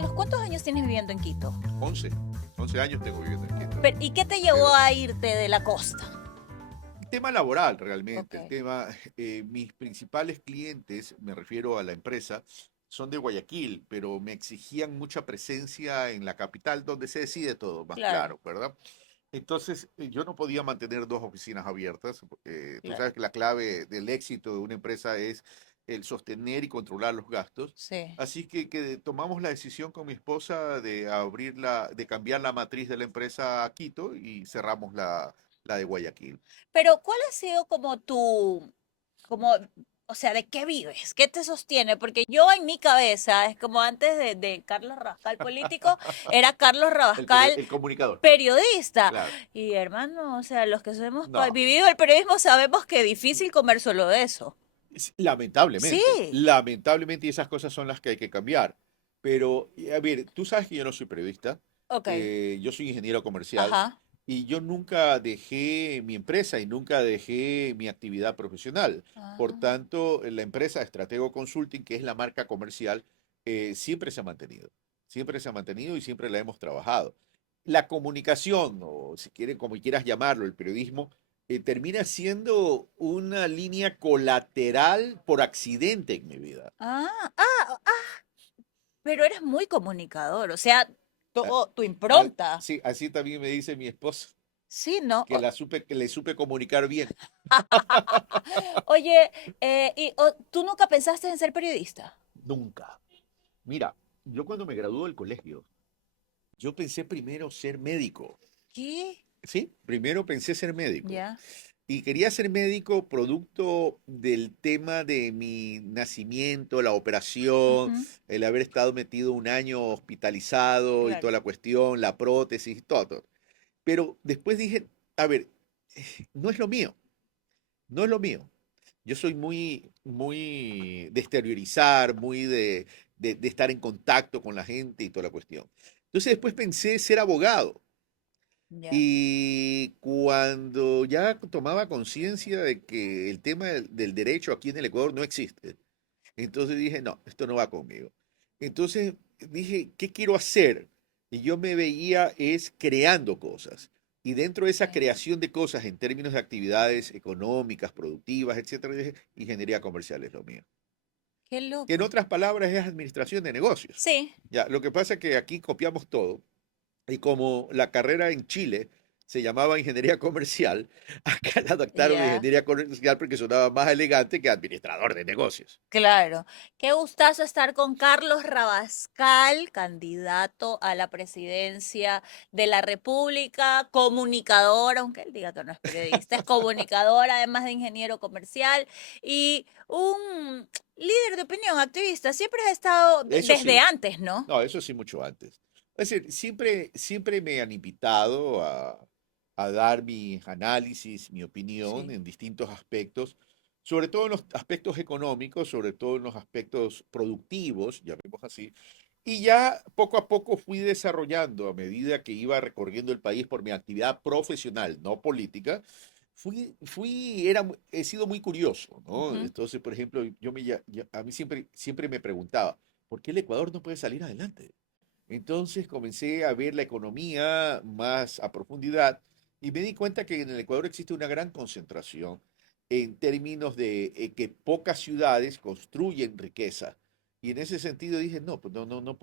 Carlos, ¿cuántos años tienes viviendo en Quito? 11 años tengo viviendo en Quito. ¿Y qué te llevó Pero a irte de la costa? el tema laboral Ok, realmente, mis principales clientes, me refiero a la empresa, son de Guayaquil, pero me exigían mucha presencia en la capital donde se decide todo, más claro, claro, ¿verdad? Entonces, yo no podía mantener dos oficinas abiertas. Tú claro. sabes que la clave del éxito de una empresa es el sostener y controlar los gastos. Sí. Así que tomamos la decisión con mi esposa de de cambiar la matriz de la empresa a Quito y cerramos la de Guayaquil. Pero ¿cuál ha sido como como, o sea, de qué vives? ¿Qué te sostiene? Porque yo en mi cabeza, es como antes de Carlos Rabascal político, era Carlos Rabascal El comunicador, periodista. claro. Y hermano, o sea, los que hemos No, vivido el periodismo sabemos que es difícil comer solo de eso. Sí, lamentablemente, y esas cosas son las que hay que cambiar. Pero, a ver, tú sabes que yo no soy periodista, ok. yo soy ingeniero comercial Ajá. y yo nunca dejé mi empresa y nunca dejé mi actividad profesional. Por Ah, tanto, la empresa Estratego Consulting, que es la marca comercial, siempre se ha mantenido. Siempre se ha mantenido y siempre la hemos trabajado. La comunicación, o si quieren, como quieras llamarlo, el periodismo, termina siendo una línea colateral por accidente en mi vida. pero eres muy comunicador, o sea, A- todo tu impronta. Sí, así también me dice mi esposa, Sí, ¿no? que le supe comunicar bien. Oye, ¿tú nunca pensaste en ser periodista? Nunca. Mira, yo cuando me gradué del colegio, yo pensé primero ser médico. ¿Qué? Sí, primero pensé ser médico. Ya. Y quería ser médico producto del tema de mi nacimiento, la operación, Ujú, el haber estado metido un año hospitalizado y claro. toda la cuestión, la prótesis, todo. Pero después dije, a ver, no es lo mío, no es lo mío. Yo soy muy de exteriorizar, de estar en contacto con la gente y toda la cuestión. Entonces después pensé ser abogado. Ya. Y cuando ya tomaba conciencia de que el tema del derecho aquí en el Ecuador no existe, entonces dije, no, esto no va conmigo. Entonces dije, ¿qué quiero hacer? Y yo me veía es creando cosas. Y dentro de esa Sí. creación de cosas en términos de actividades económicas, productivas, etcétera, dije, ingeniería comercial es lo mío. Qué Que en loco. otras palabras es administración de negocios. Sí. Ya, lo que pasa es que aquí copiamos todo y como la carrera en Chile se llamaba ingeniería comercial, acá la adaptaron a Ya. ingeniería comercial porque sonaba más elegante que administrador de negocios. Claro. Qué gustazo estar con Carlos Rabascal, candidato a la presidencia de la República, comunicador, aunque él diga que no es periodista, es comunicador, además de ingeniero comercial y un líder de opinión, activista. Siempre has estado Eso desde sí, antes, ¿no? no, eso sí mucho antes. Es decir, siempre me han invitado a dar mi análisis, mi opinión Sí. en distintos aspectos, sobre todo en los aspectos económicos, sobre todo en los aspectos productivos, llamémos así. Y ya poco a poco fui desarrollando, a medida que iba recorriendo el país por mi actividad profesional, no política, he sido muy curioso, ¿no? Ujú. Entonces, por ejemplo, a mí siempre me preguntaba, ¿por qué el Ecuador no puede salir adelante? Entonces comencé a ver la economía más a profundidad y me di cuenta que en el Ecuador existe una gran concentración en términos de que pocas ciudades construyen riqueza. Y en ese sentido dije, no, pues no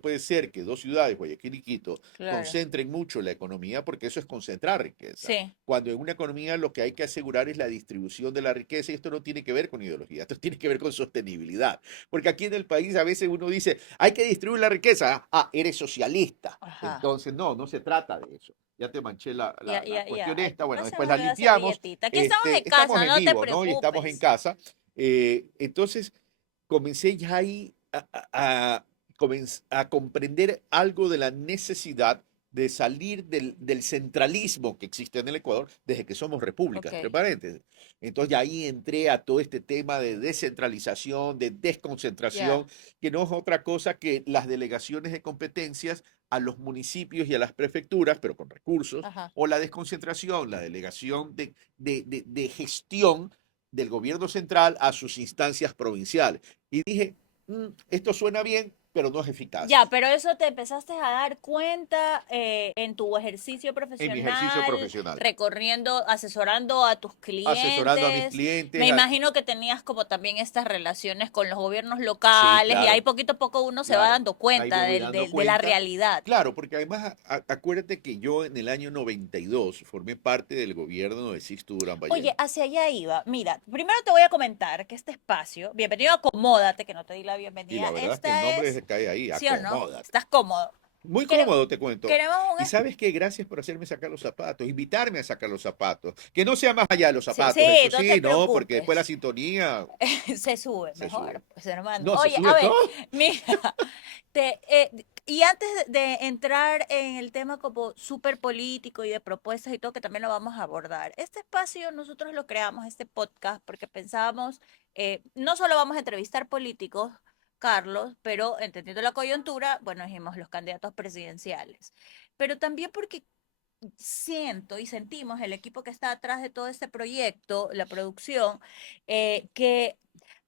puede ser que dos ciudades, Guayaquil y Quito, Claro. concentren mucho la economía, porque eso es concentrar riqueza. Sí. Cuando en una economía lo que hay que asegurar es la distribución de la riqueza, y esto no tiene que ver con ideología, esto tiene que ver con sostenibilidad. Porque aquí en el país a veces uno dice, hay que distribuir la riqueza. Ah, eres socialista. Ajá. Entonces, no se trata de eso. Ya te manché Ya, la ya, ya. cuestión Ay, esta. Bueno, después pásame la la limpiamos. servilletita. Aquí estamos en Estamos casa, en no te vivo, ¿no? Y estamos en preocupes. casa. Entonces, comencé ya ahí a comprender algo de la necesidad de salir del centralismo que existe en el Ecuador desde que somos república, Ok. entre paréntesis. Entonces ya ahí entré a todo este tema de descentralización, de Ya. desconcentración, que no es otra cosa que las delegaciones de competencias a los municipios y a las prefecturas, pero con recursos, Ajá. o la desconcentración, la delegación de gestión del gobierno central a sus instancias provinciales. Y dije, esto suena bien, pero no es eficaz. Ya, pero eso te empezaste a dar cuenta en tu ejercicio En mi ejercicio profesional, profesional. recorriendo, asesorando a tus Asesorando a mis clientes. Me clientes. imagino que tenías como también estas relaciones con los gobiernos Sí, locales y ahí claro, poquito a poco uno se va claro. dando Ahí me cuenta voy dando de la cuenta. realidad. Claro, porque además acuérdate que yo en el año 92 formé parte del gobierno de Sixto Durán Oye, Ballén. hacia allá iba. Mira, primero te voy a comentar que este espacio, bienvenido, acomódate, que no te di la Y bienvenida. la verdad es que el Esta nombre es, se cae ahí, ¿sí o no? acomódate. ¿Estás cómodo? Muy Quere- cómodo, te cuento. Queremos un Y sabes qué, gracias por hacerme sacar los zapatos, invitarme a sacar los zapatos. Que no sea más allá de los sí, zapatos, sí, eso no te sí, no, porque después la preocupes. sintonía Se sube se mejor, sube. pues hermano. No, se Oye, a sube ver, todo. mira, y antes de entrar en el tema como súper político y de propuestas y todo, que también lo vamos a abordar, este espacio nosotros lo creamos, este podcast, porque pensábamos, no solo vamos a entrevistar políticos, Carlos, pero entendiendo la coyuntura, bueno, dijimos los candidatos presidenciales, pero también porque siento y sentimos el equipo que está atrás de todo este proyecto, la producción, que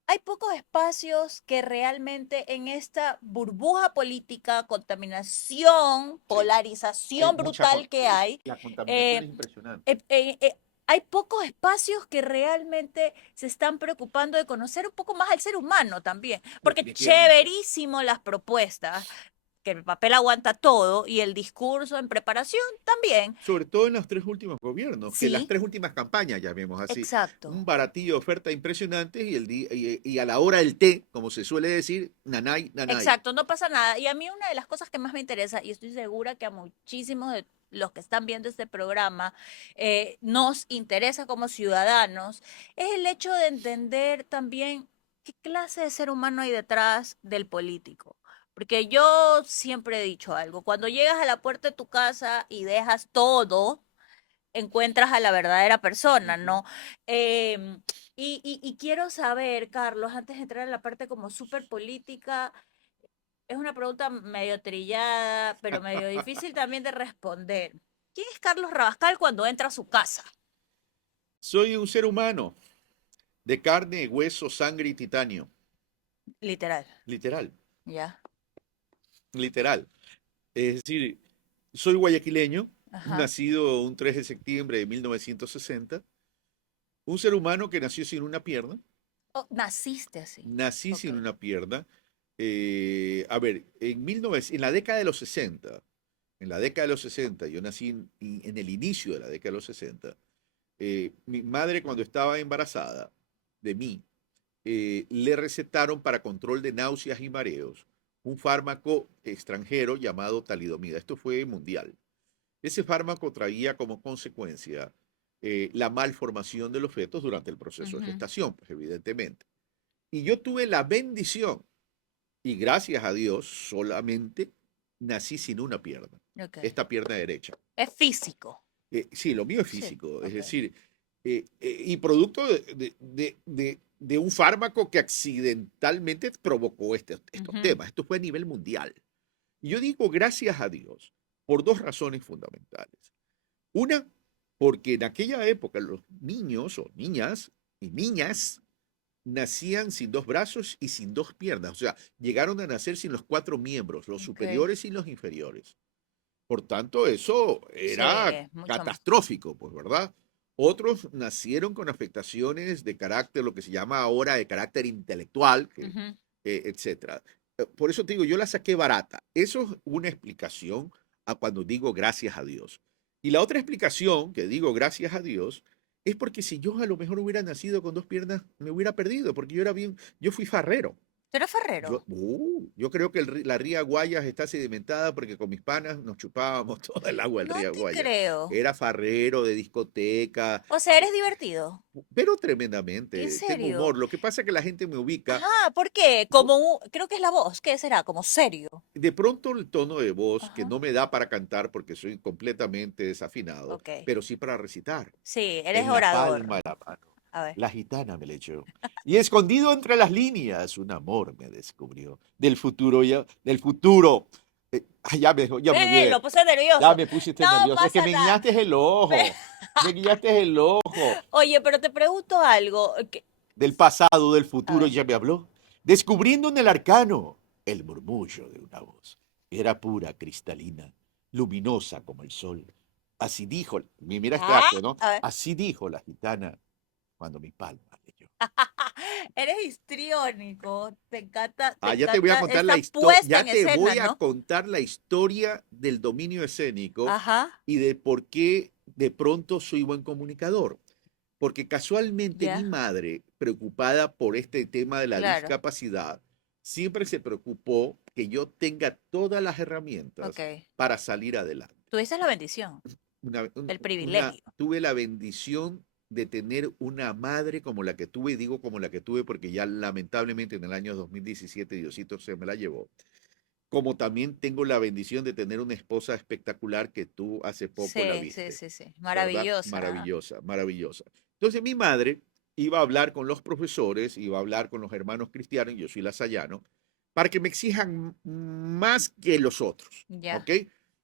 hay pocos espacios que realmente en esta burbuja política, contaminación, Sí, hay polarización mucha, brutal que sí, hay, la contaminación eh, es impresionante. eh, eh, eh, hay pocos espacios que realmente se están preocupando de conocer un poco más al ser humano también, porque Definitivamente. chéverísimo las propuestas, que el papel aguanta todo y el discurso en preparación también. Sobre todo en los tres últimos gobiernos, que las Sí, tres últimas campañas, llamemos así, exacto. un baratillo de oferta impresionante y a la hora del té, como se suele decir, nanay, nanay. Exacto, no pasa nada. Y a mí una de las cosas que más me interesa, y estoy segura que a muchísimos de los que están viendo este programa nos interesa como ciudadanos, es el hecho de entender también qué clase de ser humano hay detrás del político. Porque yo siempre he dicho algo, cuando llegas a la puerta de tu casa y dejas todo, encuentras a la verdadera persona, Ujú. ¿no? Y quiero saber, Carlos, antes de entrar en la parte como súper política, es una pregunta medio trillada, pero medio difícil también de responder. ¿Quién es Carlos Rabascal cuando entra a su casa? Soy un ser humano de carne, hueso, sangre y titanio. Literal, Literal, ya. literal. Es decir, soy guayaquileño, Ajá. nacido un 3 de septiembre de 1960, un ser humano que nació sin una pierna, Oh, naciste así. nací Ok. sin una pierna. A ver, en la década de los 60, en la década de los 60, yo nací en el inicio de la década de los 60, mi madre cuando estaba embarazada de mí, le recetaron para control de náuseas y mareos un fármaco extranjero llamado talidomida. Esto fue mundial. Ese fármaco traía como consecuencia la malformación de los fetos durante el proceso de Ujú. gestación, pues evidentemente. Y yo tuve la bendición, y gracias a Dios, solamente nací sin una pierna, Ok. esta pierna derecha. Es físico. Sí, lo mío es Sí. físico, es Ok. decir, y producto de un fármaco que accidentalmente provocó estos Ujú. temas. Esto fue a nivel mundial. Y yo digo gracias a Dios por dos razones fundamentales. Una, porque en aquella época los niños o niñas y niñas nacían sin dos brazos y sin dos piernas. O sea, llegaron a nacer sin los cuatro miembros, los Ok. superiores y los inferiores. Por tanto, eso Sí, era es mucho más. catastrófico, pues, ¿verdad? Otros nacieron con afectaciones de carácter, lo que se llama ahora de carácter intelectual, Ujú. etcétera. Por eso te digo, yo la saqué barata. Eso es una explicación a cuando digo gracias a Dios. Y la otra explicación que digo gracias a Dios es porque si yo a lo mejor hubiera nacido con dos piernas, me hubiera perdido, porque yo fui farrero. ¿Tú eres ferrero? Yo creo que la ría Guayas está sedimentada porque con mis panas nos chupábamos toda el agua del No río te Guayas. creo. Era farrero de discoteca, O sea, eres divertido. pero ¿En tremendamente. Tengo serio? humor. Lo que pasa es que la gente me ubica. Ajá, ¿por qué? Creo que es la voz. ¿Qué será? Como serio. De pronto el tono de voz, que Ajá. no me da para cantar porque soy completamente desafinado, Ok. pero sí para recitar. Sí, eres En la orador. palma de la mano. A ver. La gitana me le echó. Y escondido entre las líneas, un amor me descubrió. Del futuro ya, del futuro. Ay, ya me olvidé. Lo puse Ya nervioso. me pusiste No nervioso. Es que pasa me nada. guiñaste el Pe- ojo. Me guiñaste el ojo. Oye, pero te pregunto algo. Del pasado, del A futuro ver. ya me habló. Descubriendo en el arcano el murmullo de una voz. Era pura, cristalina, luminosa como el sol. Así dijo, mira este Ah, acto, ¿no? a ver. Así dijo la gitana cuando mi palma leyó. Eres histriónico. Te Ah, ya te voy a encanta contar la esta historia, puesta ya en te escena, voy a ¿no? contar la historia del dominio escénico Ajá, y de por qué de pronto soy buen comunicador. Porque casualmente mi ya, madre, preocupada por este tema de la claro. discapacidad, siempre se preocupó que yo tenga todas las herramientas Ok. para salir adelante. Tuviste la bendición, el privilegio. Tuve la bendición de tener una madre como la que tuve, digo como la que tuve porque ya lamentablemente en el año 2017 Diosito se me la llevó, como también tengo la bendición de tener una esposa espectacular que tú hace poco la Sí, sí, viste, sí, sí. ¿verdad? Maravillosa. Maravillosa, maravillosa. Entonces mi madre iba a hablar con los profesores, iba a hablar con los hermanos cristianos, yo soy lasallano, para que me exijan más que los otros, Ya. ¿ok?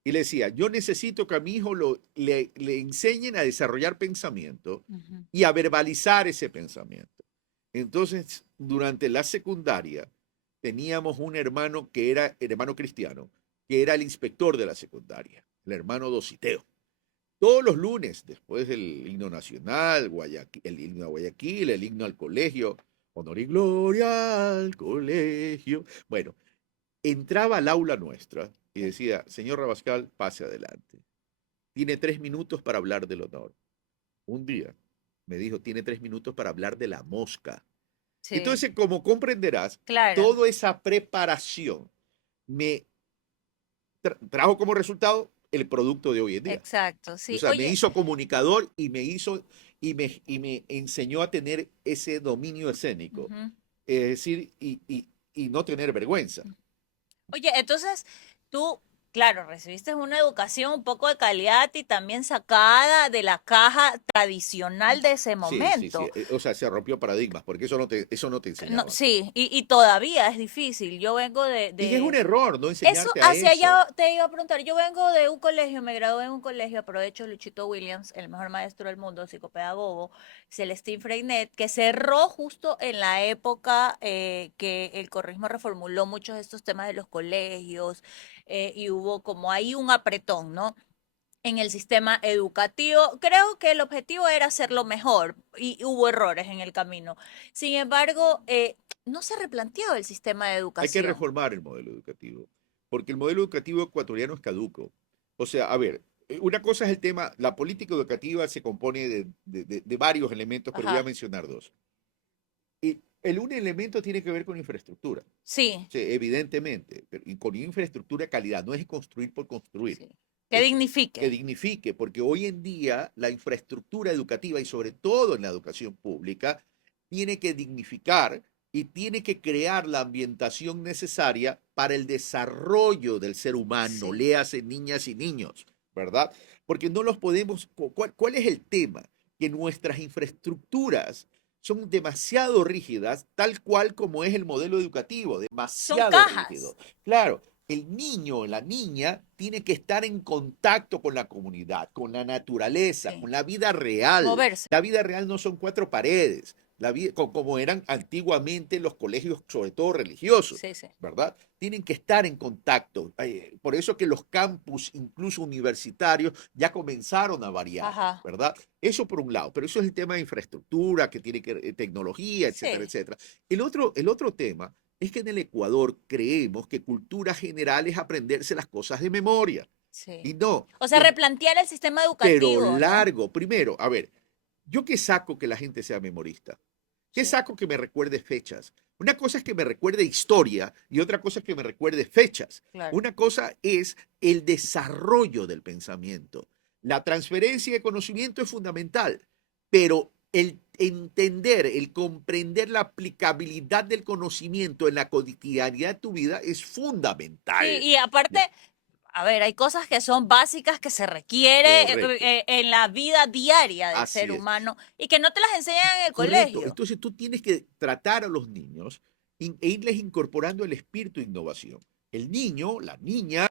Y le decía, yo necesito que a mi hijo le enseñen a desarrollar pensamiento Ujú. y a verbalizar ese pensamiento. Entonces, durante la secundaria, teníamos un hermano que era hermano cristiano, que era el inspector de la secundaria, el hermano Dositeo. Todos los lunes, después del himno nacional, el himno a Guayaquil, el himno al colegio, honor y gloria al colegio. Bueno, entraba al aula nuestra y Sí. decía, señor Rabascal, pase adelante. Tiene 3 minutos para hablar del honor. Un día me dijo, tiene 3 minutos para hablar de la mosca. Sí, Entonces, como comprenderás, claro. toda esa preparación me trajo como resultado el producto de hoy en día. Exacto. O Sí. sea, me Oye, hizo comunicador y me enseñó a tener ese dominio escénico. ujú. Es decir, y no tener vergüenza. Oye, entonces tú, claro, recibiste una educación un poco de calidad y también sacada de la caja tradicional de ese Sí, sí, sí. momento. O sea, se rompió paradigmas, porque eso no te No, enseñaban. sí, y todavía es difícil. Yo vengo Y es un de, error no eso, enseñarte a hacia eso. allá te iba a preguntar. Yo vengo de un colegio, me gradué en un colegio, aprovecho Luchito Williams, el mejor maestro del mundo, psicopedagogo, Celestín Freinet, que cerró justo en la época que el correísmo reformuló muchos de estos temas de los colegios y hubo como ahí un apretón, ¿no? En el sistema educativo. Creo que el objetivo era hacerlo mejor y hubo errores en el camino. Sin embargo, no se ha replanteado el sistema de Hay que educación. reformar el modelo educativo, porque el modelo educativo ecuatoriano es caduco. O sea, a ver, una cosa es el tema, la política educativa se compone de varios elementos, pero voy a Ajá. mencionar dos. Y el un elemento tiene que ver con infraestructura, Sí, sí, evidentemente, y con infraestructura de calidad, no es construir por construir, sí. Que es que dignifique. dignifique, porque hoy en día la infraestructura educativa y sobre todo en la educación pública tiene que dignificar y tiene que crear la ambientación necesaria para el desarrollo del ser humano, Sí. léase niñas y niños, ¿verdad? Porque no los podemos, ¿cuál es el tema? Que nuestras infraestructuras son demasiado rígidas, tal cual como es el modelo educativo, Son demasiado rígido. cajas. Claro, el niño o la niña tiene que estar en contacto con la comunidad, con la naturaleza, Sí. con la vida real. Moverse. La vida real no son cuatro paredes, como eran antiguamente los colegios, sobre todo religiosos, Sí, sí. ¿verdad? Tienen que estar en contacto. Por eso que los campus, incluso universitarios, ya comenzaron a variar, Ajá. ¿verdad? Eso por un lado, pero eso es el tema de infraestructura, que tiene que tecnología, etcétera, Sí, etcétera. El otro tema es que en el Ecuador creemos que cultura general es aprenderse las cosas de memoria. sí. Y no, O sea, replantear el sistema pero educativo, ¿no? largo. Primero, a ver, ¿yo qué saco que la gente sea memorista? ¿Qué Sí. saco que me recuerde fechas? Una cosa es que me recuerde historia y otra cosa es que me recuerde fechas. Claro. Una cosa es el desarrollo del pensamiento. La transferencia de conocimiento es fundamental, pero el entender, el comprender la aplicabilidad del conocimiento en la cotidianidad de tu vida es Sí, fundamental. y aparte, ¿Ya? a ver, hay cosas que son básicas que se requiere Correcto. en la vida diaria del ser Así es. humano y que no te las enseñan en el Correcto. colegio. Entonces tú tienes que tratar a los niños e irles incorporando el espíritu de innovación. El niño, la niña,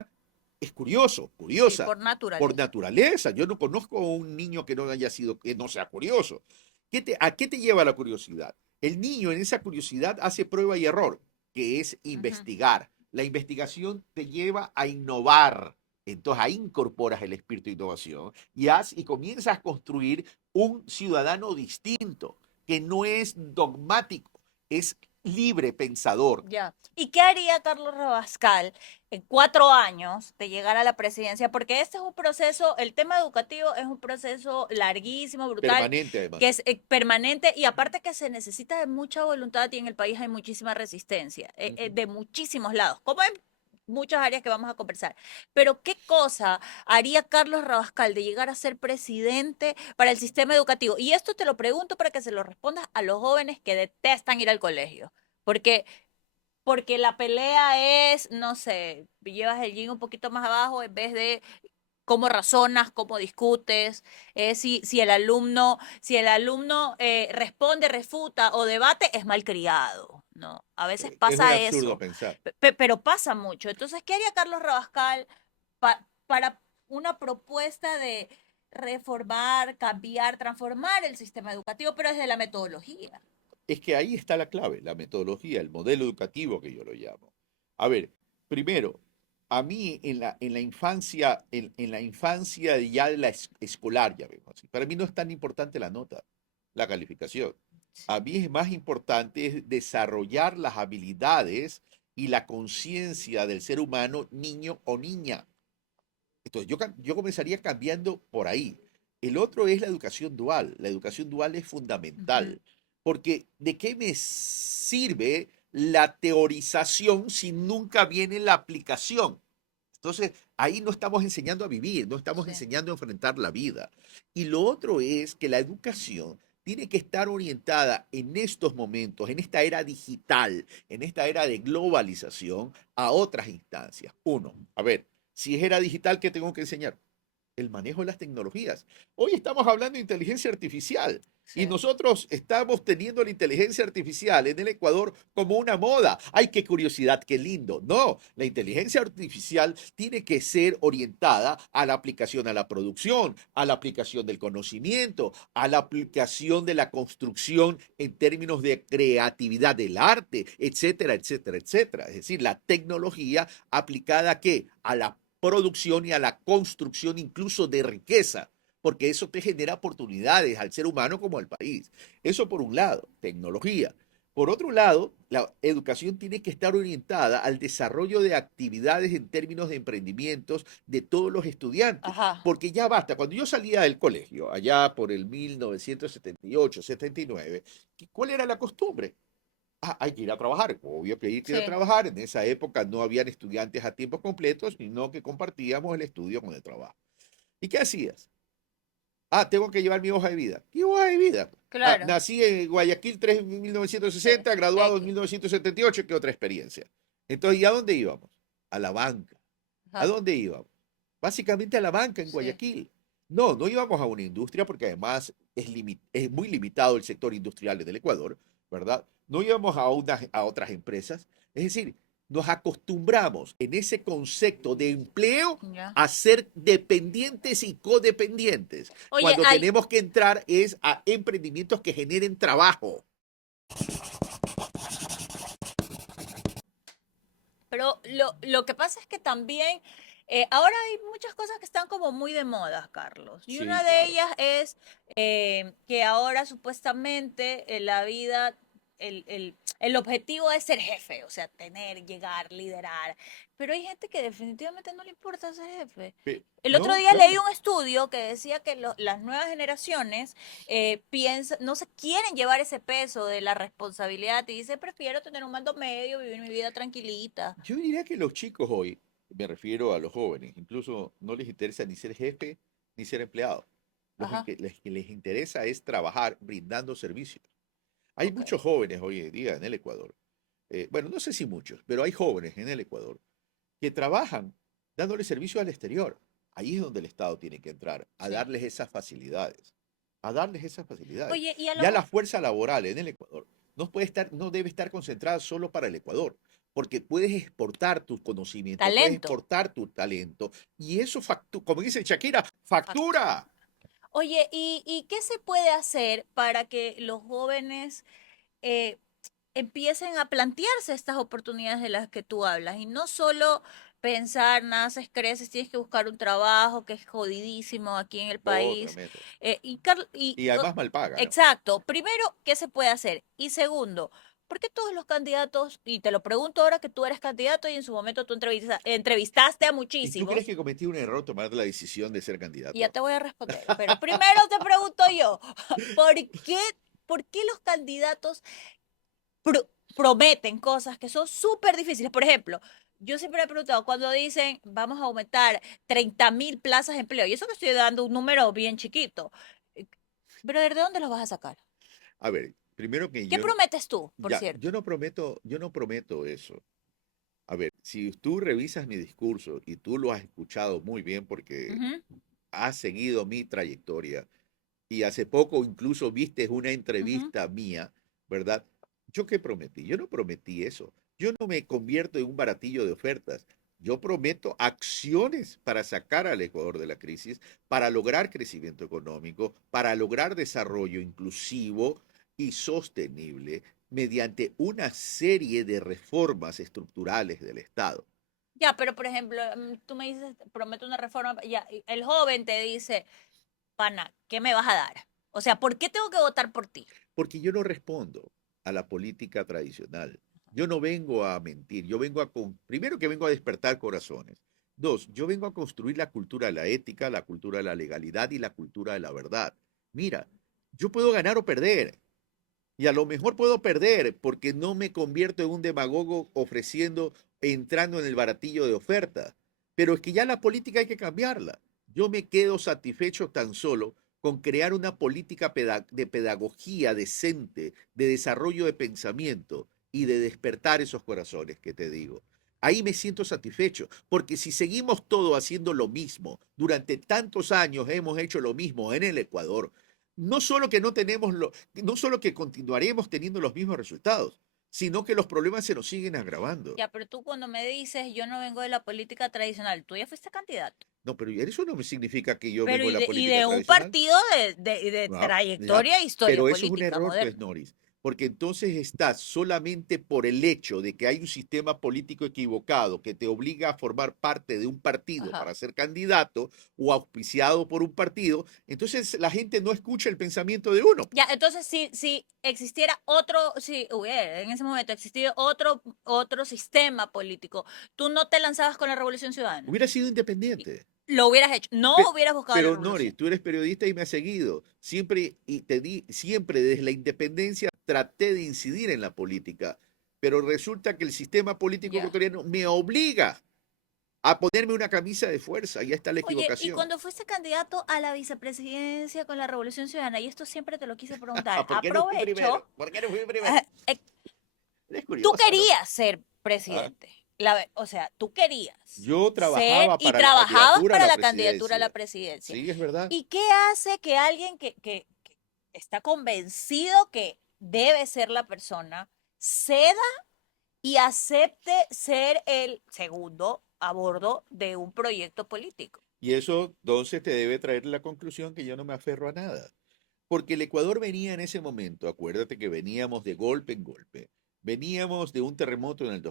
es curioso, Sí, curiosa, por por naturaleza. naturaleza. Yo no conozco a un niño que no haya sido, que no sea curioso. ¿A qué te lleva la curiosidad? El niño en esa curiosidad hace prueba y error, que es Ujú. investigar, La investigación te lleva a innovar. Entonces ahí incorporas el espíritu de innovación y comienzas a construir un ciudadano distinto, que no es dogmático, es libre pensador. Ya. ¿Y qué haría Carlos Rabascal en 4 años de llegar a la presidencia? Porque este es un proceso, el tema educativo es un proceso larguísimo, brutal, Permanente que además. es permanente y aparte que se necesita de mucha voluntad y en el país hay muchísima resistencia, Ujú. de muchísimos lados, como en muchas áreas que vamos a conversar. Pero ¿qué cosa haría Carlos Rabascal de llegar a ser presidente para el sistema educativo? Y esto te lo pregunto para que se lo respondas a los jóvenes que detestan ir al colegio. Porque la pelea es, no sé, llevas el yin un poquito más abajo en vez de cómo razonas, cómo discutes, si el alumno responde, refuta o debate, es malcriado, ¿no? A veces Es un pasa absurdo eso, pensar. pero pasa mucho. Entonces, ¿qué haría Carlos Rabascal para una propuesta de reformar, cambiar, transformar el sistema educativo, pero desde la metodología? Es que ahí está la clave, la metodología, el modelo educativo que yo lo llamo. A ver, primero, a mí en la infancia ya de la escolar, ya vemos así, para mí no es tan importante la nota, la calificación. A Sí. mí es más importante desarrollar las habilidades y la conciencia del ser humano, niño o niña. Entonces, yo comenzaría cambiando por ahí. El otro es la educación dual. La educación dual es Ujú. fundamental, porque ¿de qué me sirve la teorización si nunca viene la aplicación? Entonces, ahí no estamos enseñando a vivir, no estamos Sí. enseñando a enfrentar la vida. Y lo otro es que la educación tiene que estar orientada en estos momentos, en esta era digital, en esta era de globalización, a otras instancias. Uno, a ver, si es era digital, ¿qué tengo que enseñar? El manejo de las tecnologías. Hoy estamos hablando de inteligencia artificial Sí. y nosotros estamos teniendo la inteligencia artificial en el Ecuador como una moda. ¡Ay, qué curiosidad, qué lindo! No, la inteligencia artificial tiene que ser orientada a la aplicación a la producción, a la aplicación del conocimiento, a la aplicación de la construcción en términos de creatividad del arte, etcétera, etcétera, etcétera. Es decir, la tecnología aplicada ¿a qué? A la producción y a la construcción incluso de riqueza, porque eso te genera oportunidades al ser humano como al país. Eso por un lado, tecnología. Por otro lado, la educación tiene que estar orientada al desarrollo de actividades en términos de emprendimientos de todos los estudiantes, Ajá. porque ya basta. Cuando yo salía del colegio, allá por el 1978, 79, ¿cuál era la costumbre? Ah, hay que ir a trabajar, obvio que hay que ir a Sí. trabajar. En esa época no habían estudiantes a tiempo completo, sino que compartíamos el estudio con el trabajo. ¿Y qué hacías? Ah, tengo que llevar mi hoja de vida. ¿Qué hoja de vida? Ah, Claro. nací en Guayaquil 3 en Sí. 1960, graduado en X. 1978, ¿qué otra experiencia? Entonces, ¿y a dónde íbamos? A la banca. ¿A Ajá. dónde íbamos? Básicamente a la banca en Sí. Guayaquil. No, no íbamos a una industria porque además es muy limitado el sector industrial en el Ecuador, ¿verdad? No íbamos a otras empresas. Es decir, nos acostumbramos en ese concepto de empleo Ya. a ser dependientes y codependientes, Oye, cuando tenemos que entrar es a emprendimientos que generen trabajo. pero lo que pasa es que también ahora hay muchas cosas que están como muy de moda, Carlos. Y Sí, una de claro. ellas es que ahora supuestamente la vida, el objetivo es ser jefe, o sea, tener, llegar, liderar. Pero hay gente que definitivamente no le importa ser jefe. El otro No, día leí claro. un estudio que decía que las nuevas generaciones no se quieren llevar ese peso de la responsabilidad y dice, prefiero tener un mando medio, vivir mi vida tranquilita. Yo diría que los chicos hoy, me refiero a los jóvenes, incluso no les interesa ni ser jefe ni ser empleado. Ajá, Que les interesa es trabajar brindando servicios. Hay ok, muchos jóvenes hoy en día en el Ecuador, bueno, no sé si muchos, pero hay jóvenes en el Ecuador que trabajan dándole servicio al exterior. Ahí es donde el Estado tiene que entrar, a sí. darles esas facilidades, a darles esas facilidades. Oye, y a Ya los la fuerza laboral en el Ecuador no debe estar concentrada solo para el Ecuador, porque puedes exportar tu conocimiento, puedes talento. exportar tu talento, y eso, como dice Shakira, Factura. factura. Oye, ¿y qué se puede hacer para que los jóvenes eh, empiecen a plantearse estas oportunidades de las que tú hablas y no solo pensar, naces, creces, tienes que buscar un trabajo que es jodidísimo aquí en el Lo país. prometo. Y Y además mal paga, ¿no? exacto, primero, ¿qué se puede hacer? Y segundo, ¿por qué todos los candidatos, y te lo pregunto ahora que tú eres candidato y en su momento tú entrevistaste a ¿Y tú crees muchísimos? que cometí un error tomar la decisión de ser Y ya candidato? te voy a responder, pero primero te pregunto yo, ¿por qué, ¿por qué los candidatos prometen cosas que son súper difíciles? Por ejemplo, yo siempre he preguntado, cuando dicen vamos a aumentar 30.000 plazas de empleo, y eso que estoy dando un número bien chiquito, eh, pero ¿de dónde los vas a sacar? A ver, primero que ¿Qué prometes tú, por ya, cierto? yo no prometo eso. A ver, si tú revisas mi discurso y tú lo has escuchado muy bien porque Ujú, has seguido mi trayectoria y hace poco incluso viste una ujú. entrevista mía, ¿verdad? ¿Yo qué prometí? Yo no prometí eso. Yo no me convierto en un baratillo de ofertas. Yo prometo acciones para sacar al Ecuador de la crisis, para lograr crecimiento económico, para lograr desarrollo inclusivo y sostenible mediante una serie de reformas estructurales del Estado. Ya, pero por ejemplo, tú me dices, prometo una reforma, ya, y el joven te dice, pana, ¿qué me vas a dar? O sea, ¿por qué tengo que votar por ti? Porque yo no respondo a la política tradicional. Yo no vengo a mentir, yo vengo primero que vengo a despertar corazones. Dos, yo vengo a construir la cultura de la ética, la cultura de la legalidad y la cultura de la verdad. Mira, yo puedo ganar o perder, y a lo mejor puedo perder porque no me convierto en un demagogo ofreciendo, entrando en el baratillo de oferta. Pero es que ya la política hay que cambiarla. Yo me quedo satisfecho tan solo con crear una política de pedagogía decente, de desarrollo de pensamiento y de despertar esos corazones que te digo. Ahí me siento satisfecho, porque si seguimos todo haciendo lo mismo, durante tantos años hemos hecho lo mismo en el Ecuador, no solo que no tenemos no solo que continuaremos teniendo los mismos resultados, sino que los problemas se nos siguen agravando. Ya, pero tú cuando me dices, yo no vengo de la política tradicional, tú ya fuiste candidato. No, pero eso no me significa que yo Pero vengo de la y política de un tradicional. partido de Ah, ya. trayectoria e historia Pero eso es un política error, pues, moderna. Noris, porque entonces estás solamente por el hecho de que hay un sistema político equivocado que te obliga a formar parte de un partido Ajá. para ser candidato o auspiciado por un partido, entonces la gente no escucha el pensamiento de uno. Ya, entonces si existiera otro, si hubiera en ese momento existido otro sistema político, tú no te lanzabas con la Revolución Ciudadana. Hubiera sido Y independiente. lo hubieras hecho, no Pe- hubieras buscado la Pero Nori, revolución. tú eres periodista y me has seguido. Siempre y siempre desde la independencia traté de incidir en la política, pero resulta que el sistema político Ya. ecuatoriano me obliga a ponerme una camisa de fuerza. Y ahí está la Oye, y equivocación. cuando fuiste candidato a la vicepresidencia con la Revolución Ciudadana, y esto siempre te lo quise preguntar, ¿Por qué no fui primero? aprovecho, ¿Por qué no fui primero? eh, eh, Es tú curiosa, ¿no? querías ser Ah, presidente, o sea, tú querías yo ser trabajaba y para la trabajabas candidatura a para la la candidatura a la presidencia. presidencia. Sí, es verdad. ¿Y qué hace que alguien que está convencido que debe ser la persona ceda y acepte ser el segundo a bordo de un proyecto político? Y eso entonces te debe traer la conclusión que yo no me aferro a nada. Porque el Ecuador venía en ese momento, acuérdate que veníamos de golpe en golpe. Veníamos de un terremoto en el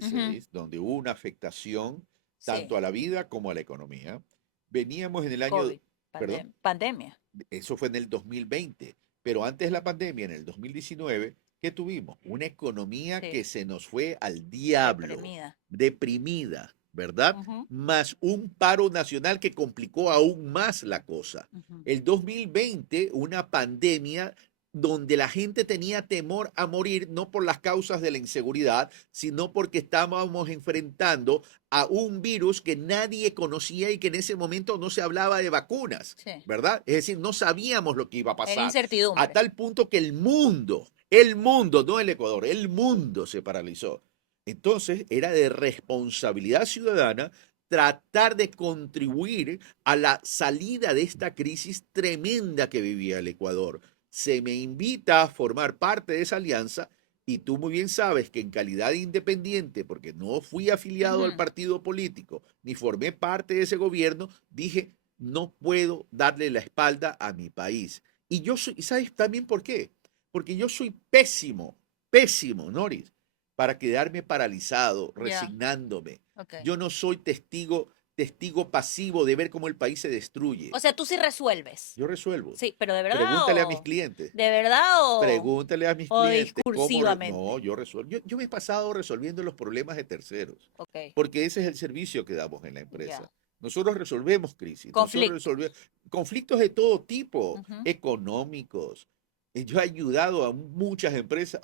Ujú, 2016, donde hubo una afectación sí, tanto a la vida como a la economía. Veníamos en el año, COVID, perdón, pandemia. eso fue en el 2020, pero antes de la pandemia, en el 2019, ¿qué tuvimos? Una economía Sí, que se nos fue al diablo, deprimida. deprimida, ¿verdad? Ujú, Más un paro nacional que complicó aún más la cosa. ujú. El 2020, una pandemia donde la gente tenía temor a morir, no por las causas de la inseguridad, sino porque estábamos enfrentando a un virus que nadie conocía y que en ese momento no se hablaba de vacunas, Sí, ¿verdad? Es decir, no sabíamos lo que iba a era pasar, a incertidumbre. tal punto que no el Ecuador, el mundo se paralizó. Entonces, era de responsabilidad ciudadana tratar de contribuir a la salida de esta crisis tremenda que vivía el Ecuador. Se me invita a formar parte de esa alianza y tú muy bien sabes que en calidad de independiente, porque no fui afiliado al Ujú. partido político, ni formé parte de ese gobierno, dije, no puedo darle la espalda a mi país. Y yo soy, ¿sabes también por qué? Porque yo soy pésimo pésimo, Noris, para quedarme paralizado, Ya, resignándome. ok. Yo no soy testigo pasivo de ver cómo el país se O destruye. sea, tú sí resuelves. Yo resuelvo. Sí, pero ¿de verdad Pregúntale a mis clientes. de verdad Pregúntale a mis o clientes cómo... No, discursivamente? yo resuelvo. Yo me he pasado resolviendo los problemas de terceros, Ok, porque ese es el servicio que damos en la ya. empresa. Nosotros resolvemos crisis, nosotros Conflictos. resolvemos conflictos de todo tipo, Ujú. económicos. Yo he ayudado a muchas empresas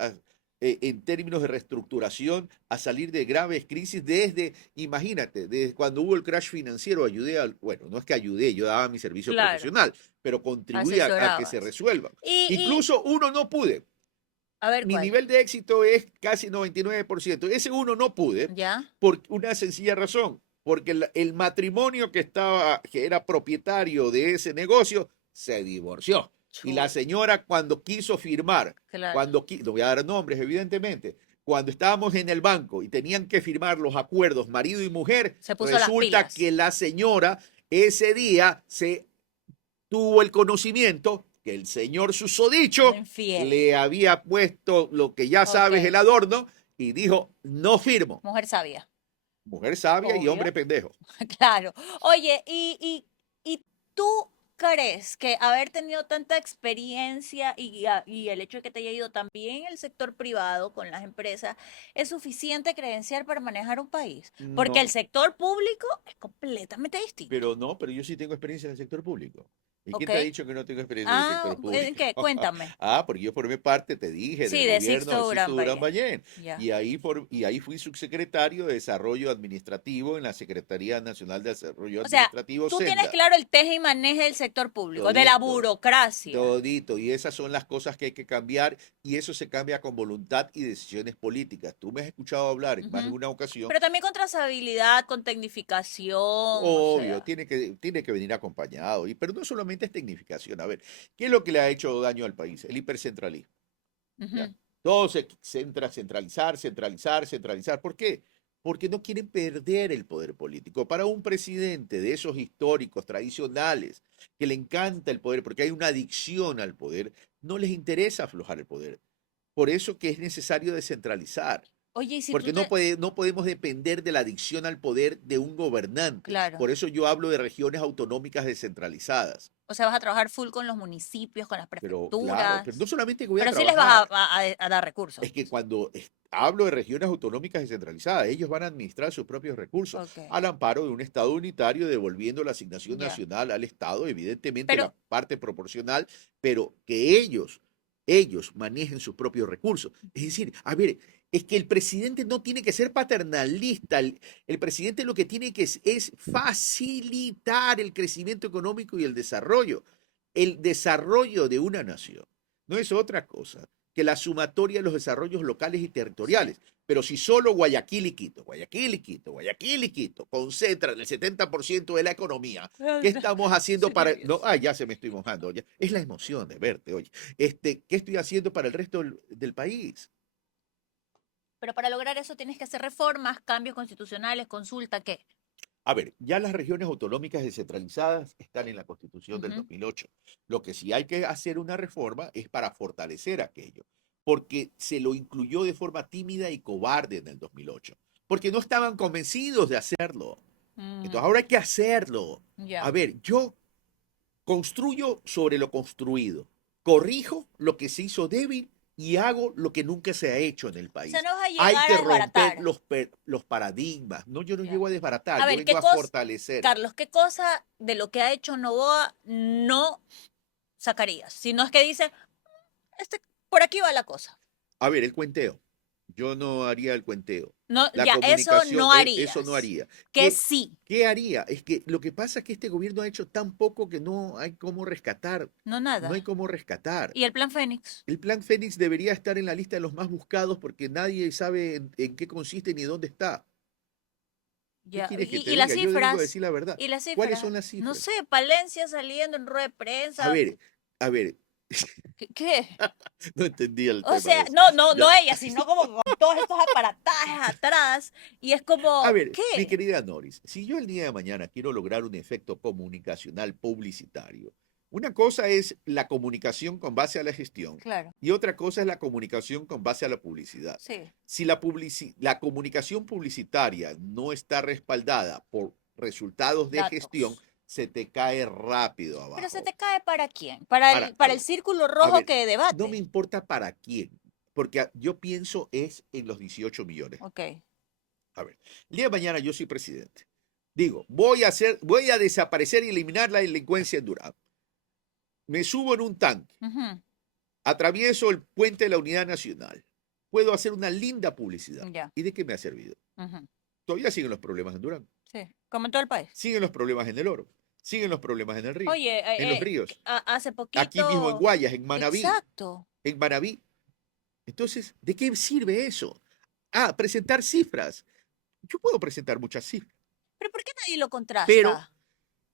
en términos de reestructuración a salir de graves crisis desde, imagínate, desde cuando hubo el crash financiero, ayudé al, bueno, no es que ayudé, yo daba mi servicio Claro, profesional, pero contribuía a que se asesorabas. resuelvan. Y, Incluso uno no pude. a ver Mi cuál. nivel de éxito es casi 99%. Ese uno no pude ¿Ya? por una sencilla razón, porque el matrimonio que era propietario de ese negocio, se divorció. Y la Chu, señora cuando quiso firmar, claro. no voy a dar nombres evidentemente, cuando estábamos en el banco y tenían que firmar los acuerdos marido y mujer, Se puso las resulta que pilas. la señora ese día se tuvo el conocimiento que el señor Era susodicho infiel. le había puesto lo que ya Ok. sabes, el adorno, y dijo, no firmo. Mujer sabia. Mujer sabia y Obvio. hombre pendejo. Claro. Oye, y tú crees que haber tenido tanta experiencia y el hecho de que te haya ido también el sector privado con las empresas es suficiente credencial para manejar un país? Porque el No, sector público es completamente distinto. pero yo sí tengo experiencia en el sector público. ¿Y quién ¿Ok? te ha dicho que no tengo experiencia en el Ah, sector ¿en público? qué? Cuéntame. Porque yo formé parte, te dije, del Sí, de gobierno Sixto de Sixto Durán Durán Ballén. Ballén. Ya. Y ahí fui subsecretario de Desarrollo Administrativo en la Secretaría Nacional de Desarrollo O sea, Administrativo, tú tienes Senda. claro el teje y maneje del sector público, de la Todito. burocracia. Todito, y esas son las cosas que hay que cambiar, y eso se cambia con voluntad y decisiones políticas. Tú me has escuchado hablar en más de Ujú. una ocasión. Pero también con trazabilidad, con tecnificación, o Obvio, sea. tiene que venir acompañado, pero no solamente es tecnificación. A ver, ¿qué es lo que le ha hecho daño al país? El hipercentralismo. ¿Ya? Ujú. Todo se centra, centralizar, centralizar, centralizar. ¿Por qué? Porque no quieren perder el poder político. Para un presidente de esos históricos, tradicionales, que le encanta el poder, porque hay una adicción al poder, no les interesa aflojar el poder. Por eso que es necesario descentralizar, Oye, y si tú porque te... no podemos depender de la adicción al poder de un gobernante. Claro. Por eso yo hablo de regiones autonómicas descentralizadas. O sea, vas a trabajar full con los municipios, con las Pero claro, pero no prefecturas, solamente que voy a pero sí les vas trabajar, a dar recursos, es que pues. cuando hablo de regiones autonómicas descentralizadas, ellos van a administrar sus propios recursos Ok, al amparo de un Estado unitario, devolviendo la asignación ya. nacional al Estado, evidentemente Pero, la parte proporcional, pero que ellos manejen sus propios recursos. Es decir, a ver, es que el presidente no tiene que ser paternalista, el presidente lo que tiene que es facilitar el crecimiento económico y el desarrollo de una nación. No es otra cosa que la sumatoria de los desarrollos locales y sí. territoriales. Pero si solo Guayaquil y Quito, Guayaquil y Quito, Guayaquil y Quito concentran el 70% de la economía, ¿qué estamos haciendo Estoy para... No, nerviosa. ya se me estoy mojando. Ya. Es la emoción de verte, oye. ¿Qué estoy haciendo para el resto del país? Pero para lograr eso tienes que hacer reformas, cambios constitucionales, consulta, ¿qué? A ver, ya las regiones autonómicas descentralizadas están en la Constitución del Ujú. 2008. Lo que sí hay que hacer una reforma es para fortalecer aquello, porque se lo incluyó de forma tímida y cobarde en el 2008, porque no estaban convencidos de hacerlo. Entonces Mm, ahora hay que hacerlo. A ya. ver, yo construyo sobre lo construido, corrijo lo que se hizo débil y hago lo que nunca se ha hecho en el O sea, país. no vas a Hay llegar que a romper desbaratar. los paradigmas. No, yo no Ya. llego a desbaratar, A yo ver, vengo a fortalecer. Carlos, ¿qué cosa de lo que ha hecho Novoa no sacarías? Si no es que dice, este, por aquí va la cosa. A ver, el cuenteo. Yo no haría el cuenteo. No, La ya, eso comunicación, no eso no harías. haría. Que sí, ¿Qué haría? Es que lo que pasa es que este gobierno ha hecho tan poco que no hay cómo rescatar. no No hay nada. cómo rescatar. ¿Y el plan Fénix? El plan Fénix debería estar en la lista de los más buscados porque nadie sabe en qué consiste ni dónde está. ¿Qué Ya. quieres que te Y las diga? Yo vengo a cifras? decir la verdad. ¿Y las ¿Cuáles cifras? son las No cifras? sé, Palencia saliendo en rueda de A prensa. ver, a ver, ¿Qué? no entendía el O tema de sea, eso. no Ya. ella, sino como con todos estos aparatajes atrás. Y es A como, ver, mi ¿qué? querida Noris, si yo el día de mañana quiero lograr un efecto comunicacional publicitario, una cosa es la comunicación con base a la gestión Claro, y otra cosa es la comunicación con base a la publicidad. sí, Si la comunicación publicitaria no está respaldada por resultados de gestión, datos. se te cae rápido Pero se abajo. te cae ¿para quién? A Para el ver, círculo a rojo ver, que no me debate. importa para quién, porque yo pienso es en los 18 millones. Ok. A ver, el día de mañana yo soy presidente. Digo, voy a desaparecer y eliminar la delincuencia en Durán. Me subo en un tanque, Ujú, atravieso el puente de la Unidad Nacional. Puedo hacer una linda publicidad. ya. ¿Y de qué me ha servido? Ujú, Todavía siguen los problemas en Durán. sí, como en todo el país. Siguen los problemas en el Oro. Siguen los problemas en el río. Oye, En los ríos. hace Aquí mismo en poquito, Guayas, en Manabí. exacto. En Manabí. Entonces, ¿de qué sirve eso? Ah, presentar cifras. Yo puedo presentar muchas cifras, Pero ¿por qué nadie lo pero contrasta?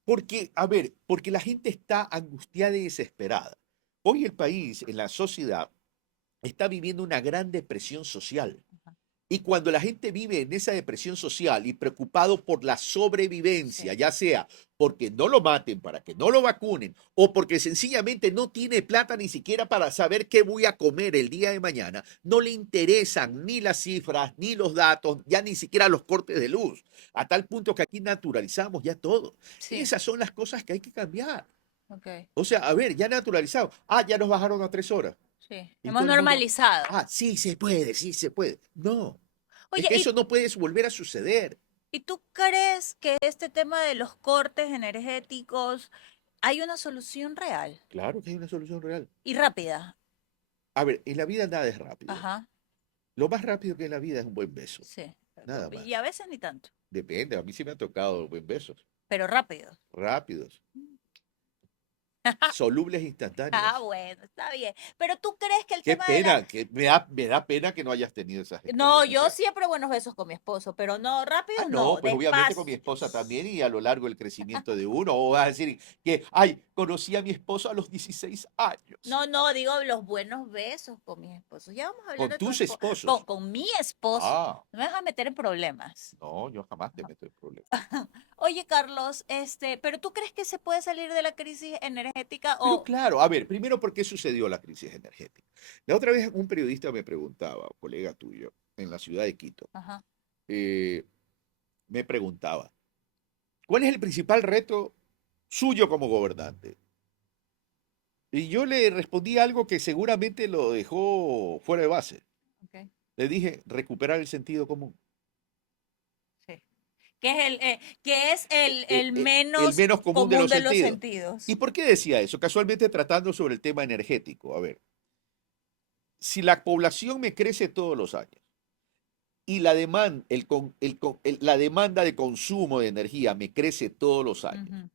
porque, a ver, porque la gente está angustiada y desesperada. Hoy el país, en la sociedad, está viviendo una gran depresión social. Ajá, Y cuando la gente vive en esa depresión social y preocupado por la sobrevivencia, sí, ya sea porque no lo maten, para que no lo vacunen, o porque sencillamente no tiene plata ni siquiera para saber qué voy a comer el día de mañana, no le interesan ni las cifras, ni los datos, ya ni siquiera los cortes de luz, a tal punto que aquí naturalizamos ya todo. sí, Esas son las cosas que hay que cambiar. ok, O sea, a ver, ya naturalizado. Ah, ya nos bajaron a 3 horas. sí. Y Hemos todo el mundo, normalizado. ah, sí se puede, sí se puede. No, es Oye, que eso no puede volver a suceder. ¿y tú crees que este tema de los cortes energéticos hay una solución real Claro que hay una solución real. y rápida? A ver, en la vida nada es rápido. Ajá, Lo más rápido que hay en la vida es un buen beso. sí. Nada Y a más. veces ni tanto, Depende, a mí sí me han tocado buen besos. pero rápido. Rápidos. Solubles Ah, instantáneos. bueno, está bien. Pero tú crees que el Qué tema de la... pena, que me da pena que no hayas tenido esas No, yo experiencias. siempre buenos besos con mi esposo, pero no, Ah, rápido no, no, pues obviamente con mi despacio. esposa también y a lo largo del crecimiento de uno. O vas a decir que, ay, conocí a mi esposo a los 16 años. No, no, digo los buenos besos con mis esposos. Ya vamos a hablar Con de tu tus esposo. esposos. Con mi esposo. Ah, No me vas a meter en problemas. no, yo jamás te meto en problemas. Oye, Carlos, pero ¿tú crees que se puede salir de la crisis energética Pero o... claro, a ver, primero, ¿por qué sucedió la crisis energética? La otra vez un periodista me preguntaba, un colega tuyo, en la ciudad de Quito, Ajá, eh, me preguntaba, ¿cuál es el principal reto suyo como gobernante? Y yo le respondí algo que seguramente lo dejó fuera de base. ok, Le dije, recuperar el sentido común. sí. Que es el El menos menos común de común los de los sentidos. ¿Y sentidos. por qué decía eso? Casualmente tratando sobre el tema energético. A ver, si la población me crece todos los años, y la demanda de consumo de energía me crece todos los años. Ujú,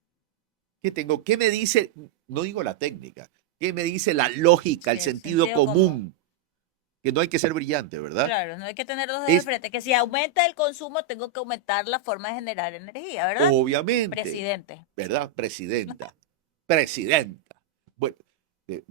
¿Qué tengo? ¿Qué me dice? No digo la técnica, ¿qué me dice la lógica, sí, el el sentido sentido común. común? Que no hay que ser brillante, ¿verdad? Claro, no hay que tener dos dedos de Es frente. Que si aumenta el consumo, tengo que aumentar la forma de generar energía, ¿verdad? obviamente, Presidente. ¿verdad? Presidenta, presidenta. Bueno, eh,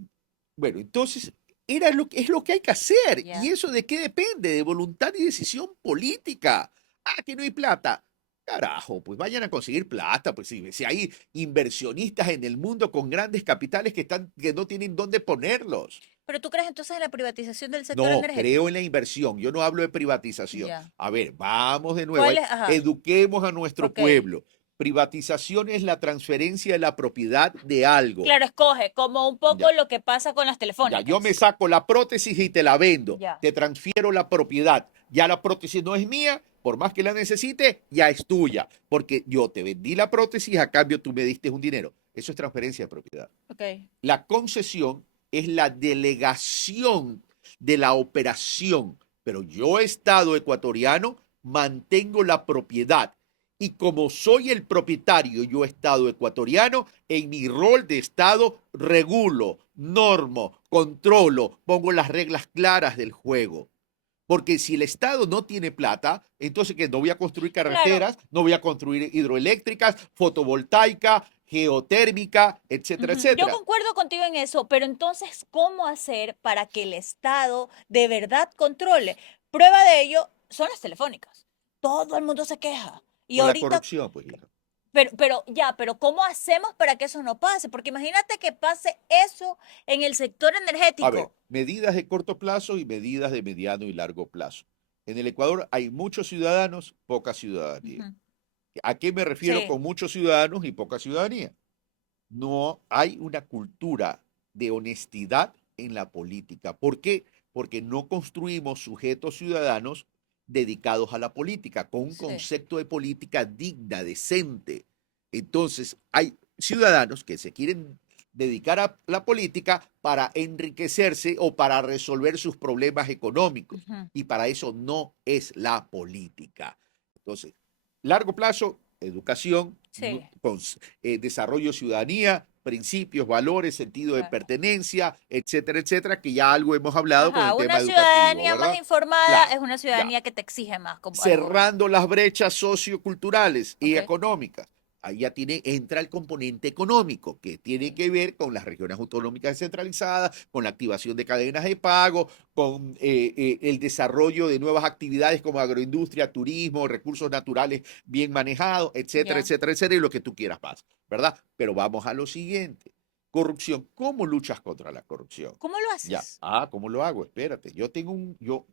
bueno, entonces es lo que hay que hacer. ¿Y Ya. eso de qué depende? De voluntad y decisión política. Ah, que no hay plata. Carajo, pues vayan a conseguir plata, pues si hay inversionistas en el mundo con grandes capitales que no tienen dónde ponerlos. Pero tú crees entonces en la privatización del sector No, creo energético. en la inversión. Yo no hablo de privatización. Ya. A ver, vamos de nuevo. ¿Cuál es? Ajá. Eduquemos a nuestro Ok. pueblo. Privatización es la transferencia de la propiedad de algo. Claro, escoge, como un poco Ya. lo que pasa con las Ya, yo me telefónicas. saco la prótesis y te la vendo. Ya. Te transfiero la propiedad. Ya la prótesis no es mía, por más que la necesite, ya es tuya. Porque yo te vendí la prótesis, a cambio tú me diste un dinero. Eso es transferencia de propiedad. Ok. La concesión es la delegación de la operación. Pero yo, Estado ecuatoriano, mantengo la propiedad. Y como soy el propietario, yo, Estado ecuatoriano, en mi rol de Estado, regulo, normo, controlo, pongo las reglas claras del juego. Porque si el Estado no tiene plata, entonces que no voy a construir Claro. carreteras, no voy a construir hidroeléctricas, fotovoltaica, geotérmica, etcétera, Ujú. Yo etcétera. concuerdo contigo en eso, pero entonces, ¿cómo hacer para que el Estado de verdad controle? Prueba de ello son las telefónicas. Todo el mundo se queja. Y Con la ahorita corrupción, pues, hija. pero ¿cómo hacemos para que eso no pase? Porque imagínate que pase eso en el sector A ver, energético. medidas de corto plazo y medidas de mediano y largo plazo. En el Ecuador hay muchos ciudadanos, poca ciudadanía. Ujú. ¿A qué me refiero Sí, con muchos ciudadanos y poca ciudadanía? No hay una cultura de honestidad en la política. ¿Por qué? Porque no construimos sujetos ciudadanos dedicados a la política, con un sí. concepto de política digna, decente. Entonces, hay ciudadanos que se quieren dedicar a la política para enriquecerse o para resolver sus problemas económicos. Ujú. Y para eso no es la política. Entonces, largo plazo, educación, Sí, desarrollo de ciudadanía, principios, valores, sentido de claro. pertenencia, etcétera, etcétera, que ya algo hemos hablado con Ajá, el tema una educativo, ciudadanía más ¿verdad? informada Claro, es una ya. ciudadanía que te exige más como al gobierno. Cerrando las brechas socioculturales y Ok, económicas. Ahí ya entra el componente económico, que tiene sí, que ver con las regiones autonómicas descentralizadas, con la activación de cadenas de pago, con el desarrollo de nuevas actividades como agroindustria, turismo, recursos naturales bien manejados, etcétera, ya. etcétera, etcétera, y lo que tú quieras más, ¿verdad? Pero vamos a lo siguiente. Corrupción. ¿Cómo luchas contra la corrupción? ¿Cómo lo Ya. haces? ¿Cómo lo hago? Espérate.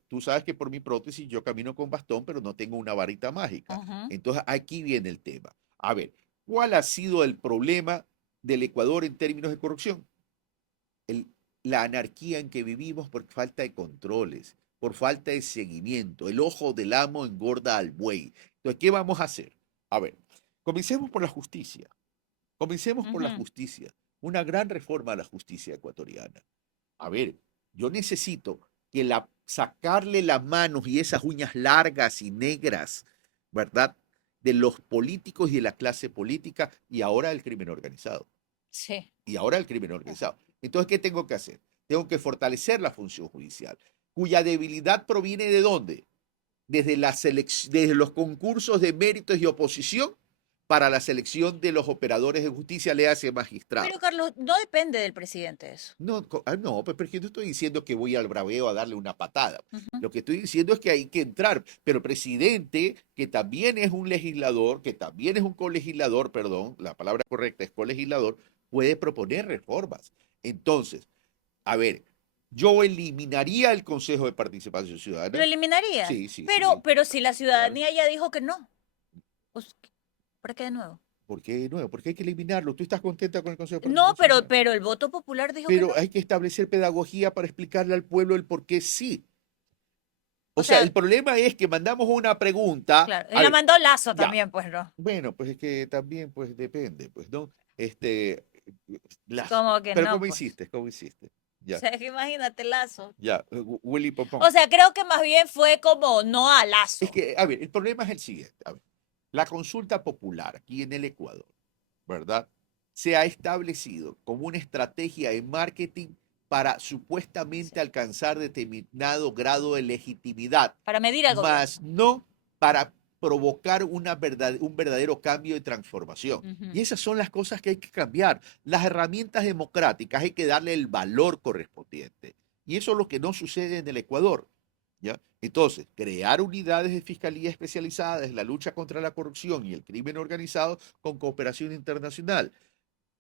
Tú sabes que por mi prótesis yo camino con bastón, pero no tengo una varita mágica. Ajá. Entonces aquí viene el tema. A ver, ¿cuál ha sido el problema del Ecuador en términos de corrupción? El- la anarquía en que vivimos por falta de controles, por falta de seguimiento. El ojo del amo engorda al buey. Entonces, ¿qué vamos a hacer? A ver, comencemos por la justicia. Comencemos por la Ujú. justicia. Una gran reforma a la justicia ecuatoriana. A ver, yo necesito que sacarle las manos y esas uñas largas y negras, ¿verdad? De los políticos y de la clase política y ahora el crimen organizado. Sí. Y ahora el crimen organizado. Entonces, ¿qué tengo que hacer? Tengo que fortalecer la función judicial, cuya debilidad proviene de dónde? Desde los concursos de méritos y oposición para la selección de los operadores de justicia, le hace Pero magistrados. Carlos, no depende del presidente eso. No, no, pues porque no estoy diciendo que voy al braveo a darle una patada. Ujú. Lo que estoy diciendo es que hay que entrar, pero el presidente, que también es un legislador, que también es un colegislador, perdón, la palabra correcta es colegislador, puede proponer reformas. Entonces, a ver, yo eliminaría el Consejo de Participación ¿Lo Ciudadana. eliminarías? Sí, sí, sí, Pero si la claro. ciudadanía ya dijo que no, pues, ¿para qué de nuevo? ¿Por qué nuevo? Porque hay que eliminarlo. ¿Tú estás contenta con el Consejo de No, Participación Ciudadana? pero el voto popular dijo que Pero no. hay que establecer pedagogía para explicarle al pueblo el por qué sí. O O sea, sea, el problema es que mandamos una pregunta. claro, y A la ver, mandó Lazo ya. también, pues no. Bueno, pues es que también, pues depende, pues, ¿no? Este, Lazo. Como que Pero no, ¿cómo pues. hiciste? ¿Cómo hiciste? O Ya, sea, que imagínate Lazo. ya. Willy O Popón. sea, creo que más bien fue como no a Es Lazo. que, a ver, el problema es el siguiente. A ver, la consulta popular aquí en el Ecuador, ¿verdad? Se ha establecido como una estrategia de marketing para Sí. supuestamente alcanzar determinado grado de legitimidad, Para medir al más gobierno. no para provocar un verdadero cambio de transformación. Ujú. Y esas son las cosas que hay que cambiar. Las herramientas democráticas hay que darle el valor correspondiente. Y eso es lo que no sucede en el Ecuador. ¿Ya? Entonces, crear unidades de fiscalía especializadas en la lucha contra la corrupción y el crimen organizado con cooperación internacional.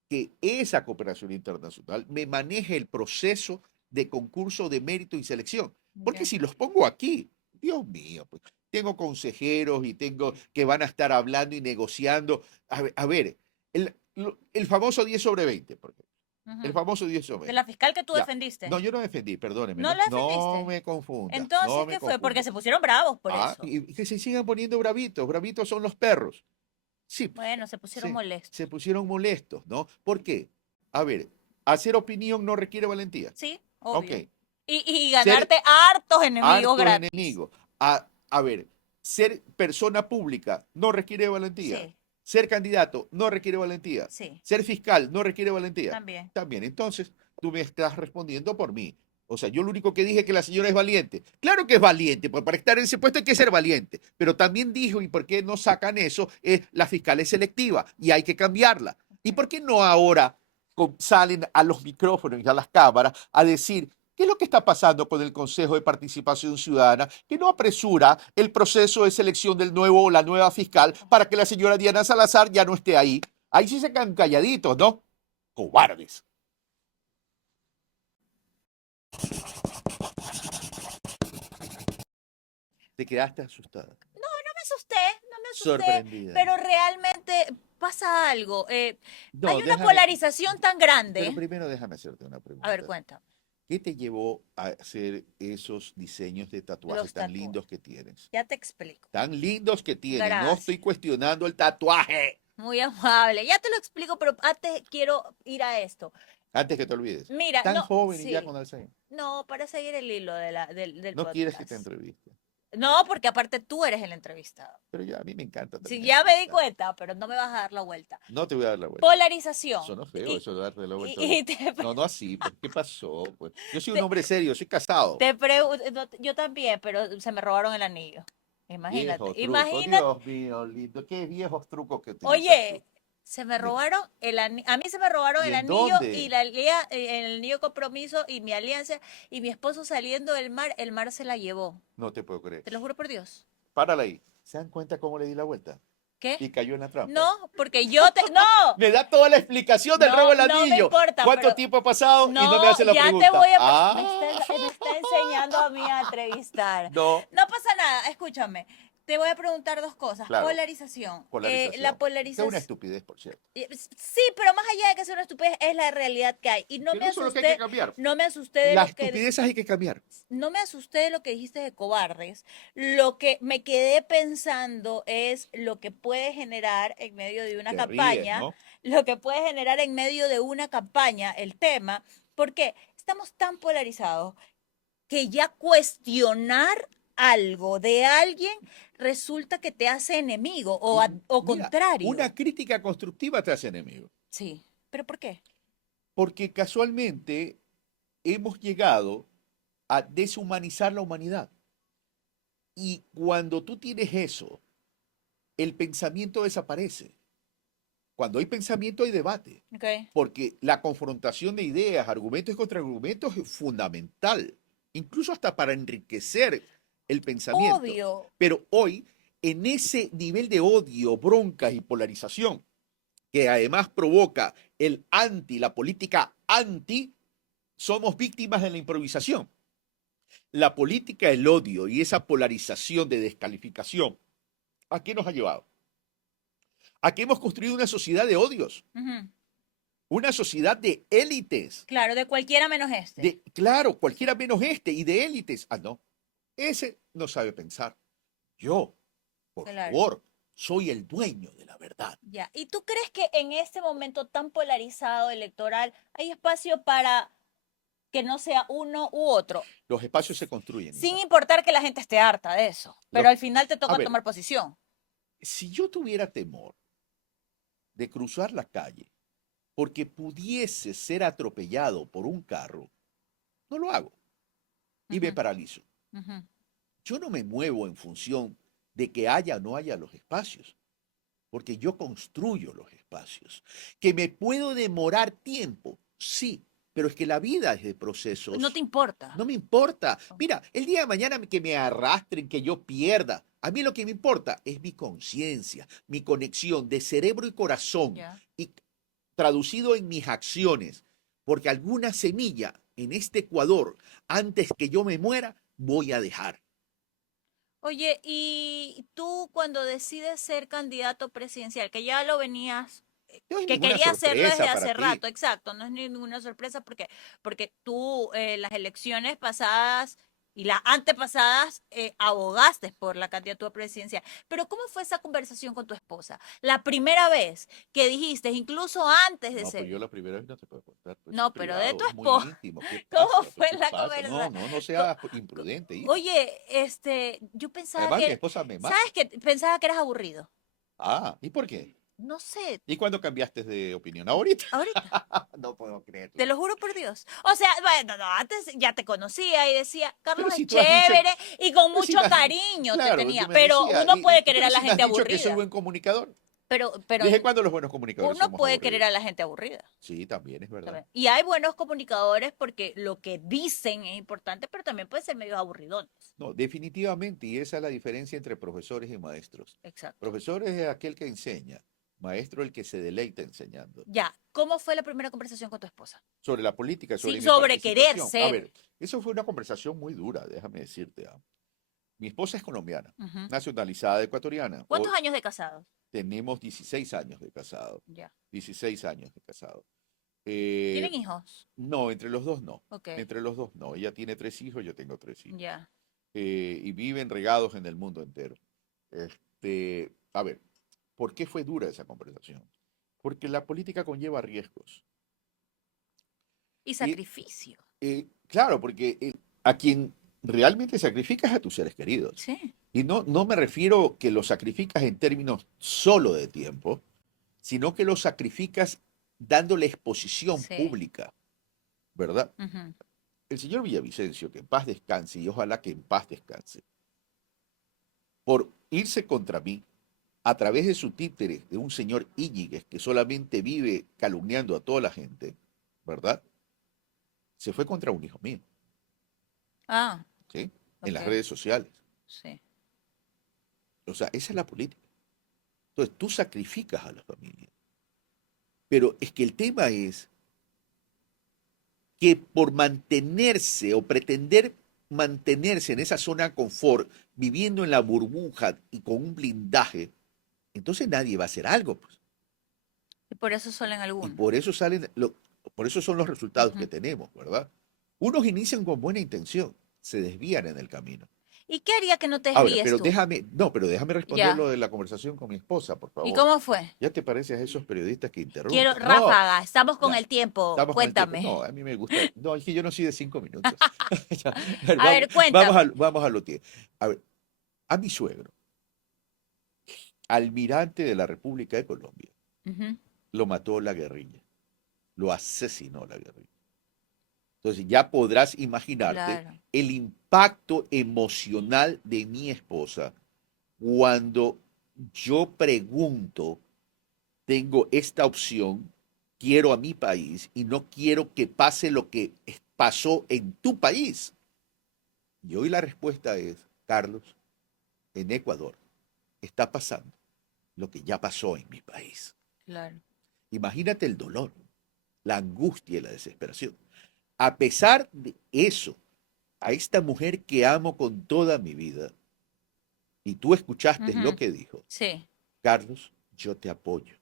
Que esa cooperación internacional me maneje el proceso de concurso de mérito y selección. Porque Ya. si los pongo aquí, Dios mío, pues tengo consejeros y tengo que van a estar hablando y negociando. A ver, el famoso 10 sobre 20, por ejemplo. El Ujú. famoso 10 sobre De 20. la fiscal que tú Ya. defendiste. No, yo no defendí, perdóneme, ¿No ¿no? la No defendiste? me confunda, no Entonces, me ¿qué fue? Porque confunda. se pusieron bravos por Ah, eso. y que se sigan poniendo bravitos. Bravitos son los perros. Sí, pues, Bueno, se pusieron sí, se molestos. pusieron molestos, ¿no? ¿Por qué? A ver, hacer opinión no requiere valentía. Sí, Ok. obvio. Y Ser ganarte hartos enemigos hartos gratis. enemigos. A ver, ser persona pública no requiere valentía. Sí, Ser candidato no requiere valentía. sí, Ser fiscal no requiere valentía. también. También, entonces, tú me estás respondiendo por mí. O sea, yo lo único que dije es que la señora es valiente. Claro que es valiente, porque para estar en ese puesto hay que ser valiente. Pero también dijo, ¿y por qué no sacan eso? La fiscal es selectiva y hay que cambiarla. ¿Y Ok. por qué no ahora salen a los micrófonos y a las cámaras a decir, ¿Qué es lo que está pasando con el Consejo de Participación Ciudadana que no apresura el proceso de selección del nuevo o la nueva fiscal para que la señora Diana Salazar ya no esté ahí? Ahí sí se quedan calladitos, ¿no? Cobardes. Te quedaste asustada, No me asusté, sorprendida. pero realmente pasa algo. Hay No, una déjame, polarización tan pero grande. primero déjame hacerte una A ver, pregunta. cuenta. ¿Qué te llevó a hacer esos diseños de tatuajes Los tan tatuajes. lindos que tienes? Ya te explico. Tan lindos que tienes. No estoy Gracias. cuestionando el tatuaje. Muy amable. Ya te lo explico, pero antes quiero ir a esto. Antes que te olvides. Mira, Tan no, joven y ya sí. con Alzheimer. No, para seguir el hilo del No quieres que te podcast. entreviste. No, porque aparte tú eres el entrevistado. Pero ya a mí me encanta Sí, también ya me di entrevistar. cuenta, pero no me vas a dar la vuelta. No te voy a dar la vuelta. Polarización. Eso no es feo, eso de darte la vuelta. y te, No, no así. Pues, ¿qué pasó? Pues, yo soy un te, hombre serio, soy casado. yo también, pero se me robaron el anillo. Imagínate, Viejo truco, imagínate. Dios mío, lindo. Qué viejos trucos que utilizas Oye, tú. se me Dime. robaron el anillo, a mí se me robaron ¿Y el en anillo y dónde? el anillo de compromiso y mi alianza y mi esposo saliendo del mar, el mar se la llevó. No te puedo creer. Te lo juro por Dios. Párala ahí. ¿Se dan cuenta cómo le di la vuelta? ¿Qué? Y cayó en la trampa. No, porque no, Me da toda la explicación del robo del no me anillo. importa, ¿Cuánto pero tiempo ha pasado? Y no me no, hace la ya pregunta. te voy a Ah, me está enseñando a mí a entrevistar. no, No pasa nada, escúchame. Te voy a preguntar dos cosas. claro. Polarización. Polarización. La Es una polarización. estupidez, por cierto. Sí, pero más allá de que sea una estupidez, es la realidad que hay. Y no Que me no solo que hay que asusté, cambiar. no me asusté de Las lo que estupideces hay que cambiar. no me asusté de lo que dijiste de cobardes. Lo que me quedé pensando es lo que puede generar en medio de una Te ríes, campaña, ¿no? lo que puede generar en medio de una campaña el tema, porque estamos tan polarizados que ya cuestionar algo de alguien resulta que te hace enemigo o Mira, contrario. una crítica constructiva te hace enemigo. Sí, pero ¿por qué? Porque casualmente hemos llegado a deshumanizar la humanidad. Y cuando tú tienes eso, el pensamiento desaparece. Cuando hay pensamiento hay debate. Okay. Porque la confrontación de ideas, argumentos y contraargumentos es fundamental, incluso hasta para enriquecer el pensamiento. Obvio. Pero hoy, en ese nivel de odio, broncas y polarización, que además provoca el anti, la política anti, somos víctimas de la improvisación. La política del odio y esa polarización de descalificación, ¿a qué nos ha llevado? A que hemos construido una sociedad de odios. Ujú. Una sociedad de élites. Claro, de cualquiera menos este. Claro, cualquiera menos este, y de élites. Ah, no. Ese no sabe pensar. Yo, por Claro. favor, soy el dueño de la verdad. Ya. ¿Y tú crees que en este momento tan polarizado electoral hay espacio para que no sea uno u otro? Los espacios se construyen. Sin Ina. importar que la gente esté harta de eso. Pero al final te A toca ver, tomar posición. si yo tuviera temor de cruzar la calle porque pudiese ser atropellado por un carro, no lo hago y me Ujú, paralizo. ujú. Yo no me muevo en función de que haya o no haya los espacios, porque yo construyo los espacios. Que me puedo demorar tiempo, sí, pero es que la vida es de procesos. No te importa. No me importa. Mira, el día de mañana que me arrastren, que yo pierda, a mí lo que me importa es mi conciencia, mi conexión de cerebro y corazón, Ya. y traducido en mis acciones, porque alguna semilla en este Ecuador, antes que yo me muera, voy a dejar. Oye, y tú cuando decides ser candidato presidencial, que ya lo venías, No es que ninguna quería hacerlo desde sorpresa para hace ti. rato, exacto, no es ninguna sorpresa porque tú las elecciones pasadas y las antepasadas abogaste por la candidatura presidencial. Pero ¿cómo fue esa conversación con tu esposa? La primera vez que dijiste, incluso antes de No, ser... pues yo la primera vez no te puedo contar. Pues No, es pero de tu privado, es muy esposa. íntimo. ¿Qué ¿Cómo pasa? fue ¿Qué la pasa? conversación? No seas imprudente, hija. Oye, yo pensaba Además, mi que... esposa me mata. ¿Sabes qué? Pensaba que eras aburrido. Ah, ¿y por qué? No sé, ¿Y cuándo cambiaste de opinión? ¿Ahorita? ahorita. No puedo creerlo. Te lo juro por Dios. O sea, bueno, no, antes ya te conocía y decía, Carlos Pero es si tú has dicho, chévere y con pero si mucho me has- cariño te claro, tenía. tú me Pero decías, uno puede querer pero a la si me has gente dicho que soy aburrida. buen comunicador. pero ¿Desde cuándo los buenos comunicadores uno somos puede querer aburridos? a la gente aburrida. Sí, también es verdad. También. Y hay buenos comunicadores porque lo que dicen es importante, pero también puede ser medio aburridones. No, definitivamente, y esa es la diferencia entre profesores y maestros. Exacto. Profesor es aquel que enseña, maestro el que se deleita enseñando. Ya, ¿cómo fue la primera conversación con tu esposa? Sobre la política, sobre Sí, mi sobre querer participación. A ser. ver, eso fue una conversación muy dura, déjame decirte. Mi esposa es colombiana, Ujú. nacionalizada ecuatoriana. ¿Cuántos años de casados? Tenemos 16 años de casado. Ya. 16 años de casado. ¿Tienen hijos? No, entre los dos no. Ok, Entre los dos no. Ella tiene 3 hijos, yo tengo 3 hijos. ya. Y viven regados en el mundo entero. A ver, ¿por qué fue dura esa conversación? Porque la política conlleva riesgos. Y Y sacrificio. claro, porque a quien realmente sacrificas a tus seres queridos. Sí. Y no me refiero que los sacrificas en términos solo de tiempo, sino que los sacrificas dándole exposición Sí. pública, ¿verdad? Ujú. El señor Villavicencio, que en paz descanse, y ojalá que en paz descanse, por irse contra mí a través de su títere, de un señor Íñiguez que solamente vive calumniando a toda la gente, ¿verdad? Se fue contra un hijo mío, Ah, ¿sí? En las ok. redes sociales. Sí. O sea, esa es la política. Entonces, tú sacrificas a la familia. Pero es que el tema es que por mantenerse o pretender mantenerse en esa zona de confort, viviendo en la burbuja y con un blindaje, entonces nadie va a hacer algo, pues. Y por eso solo en Y algunos. por eso por eso son los resultados que Ujú. tenemos, ¿verdad? Unos inician con buena intención, se desvían en el camino. ¿Y qué haría que no te Ahora, desvíes tú? pero déjame responder lo Ya. de la conversación con mi esposa, por ¿Y favor. cómo fue? ¿Ya te pareces a esos periodistas que Quiero interrumpen? No, ráfaga, estamos con ya, el tiempo. estamos con el tiempo. No, Cuéntame. a mí me gusta. No, es que yo no soy de 5 minutos. Ya, a ver, A ver, cuéntame. vamos a lo que. A ver, a mi suegro, almirante de la República de Colombia, Ujú. lo mató la guerrilla, lo asesinó la guerrilla. Entonces ya podrás imaginarte Claro. el impacto emocional de mi esposa cuando yo pregunto, tengo esta opción, quiero a mi país y no quiero que pase lo que pasó en tu país. Y hoy la respuesta es, Carlos, en Ecuador está pasando lo que ya pasó en mi país. Claro. Imagínate el dolor, la angustia y la desesperación. A pesar de eso, a esta mujer que amo con toda mi vida, y tú escuchaste lo Ujú. que dijo, Sí. Carlos, yo te apoyo.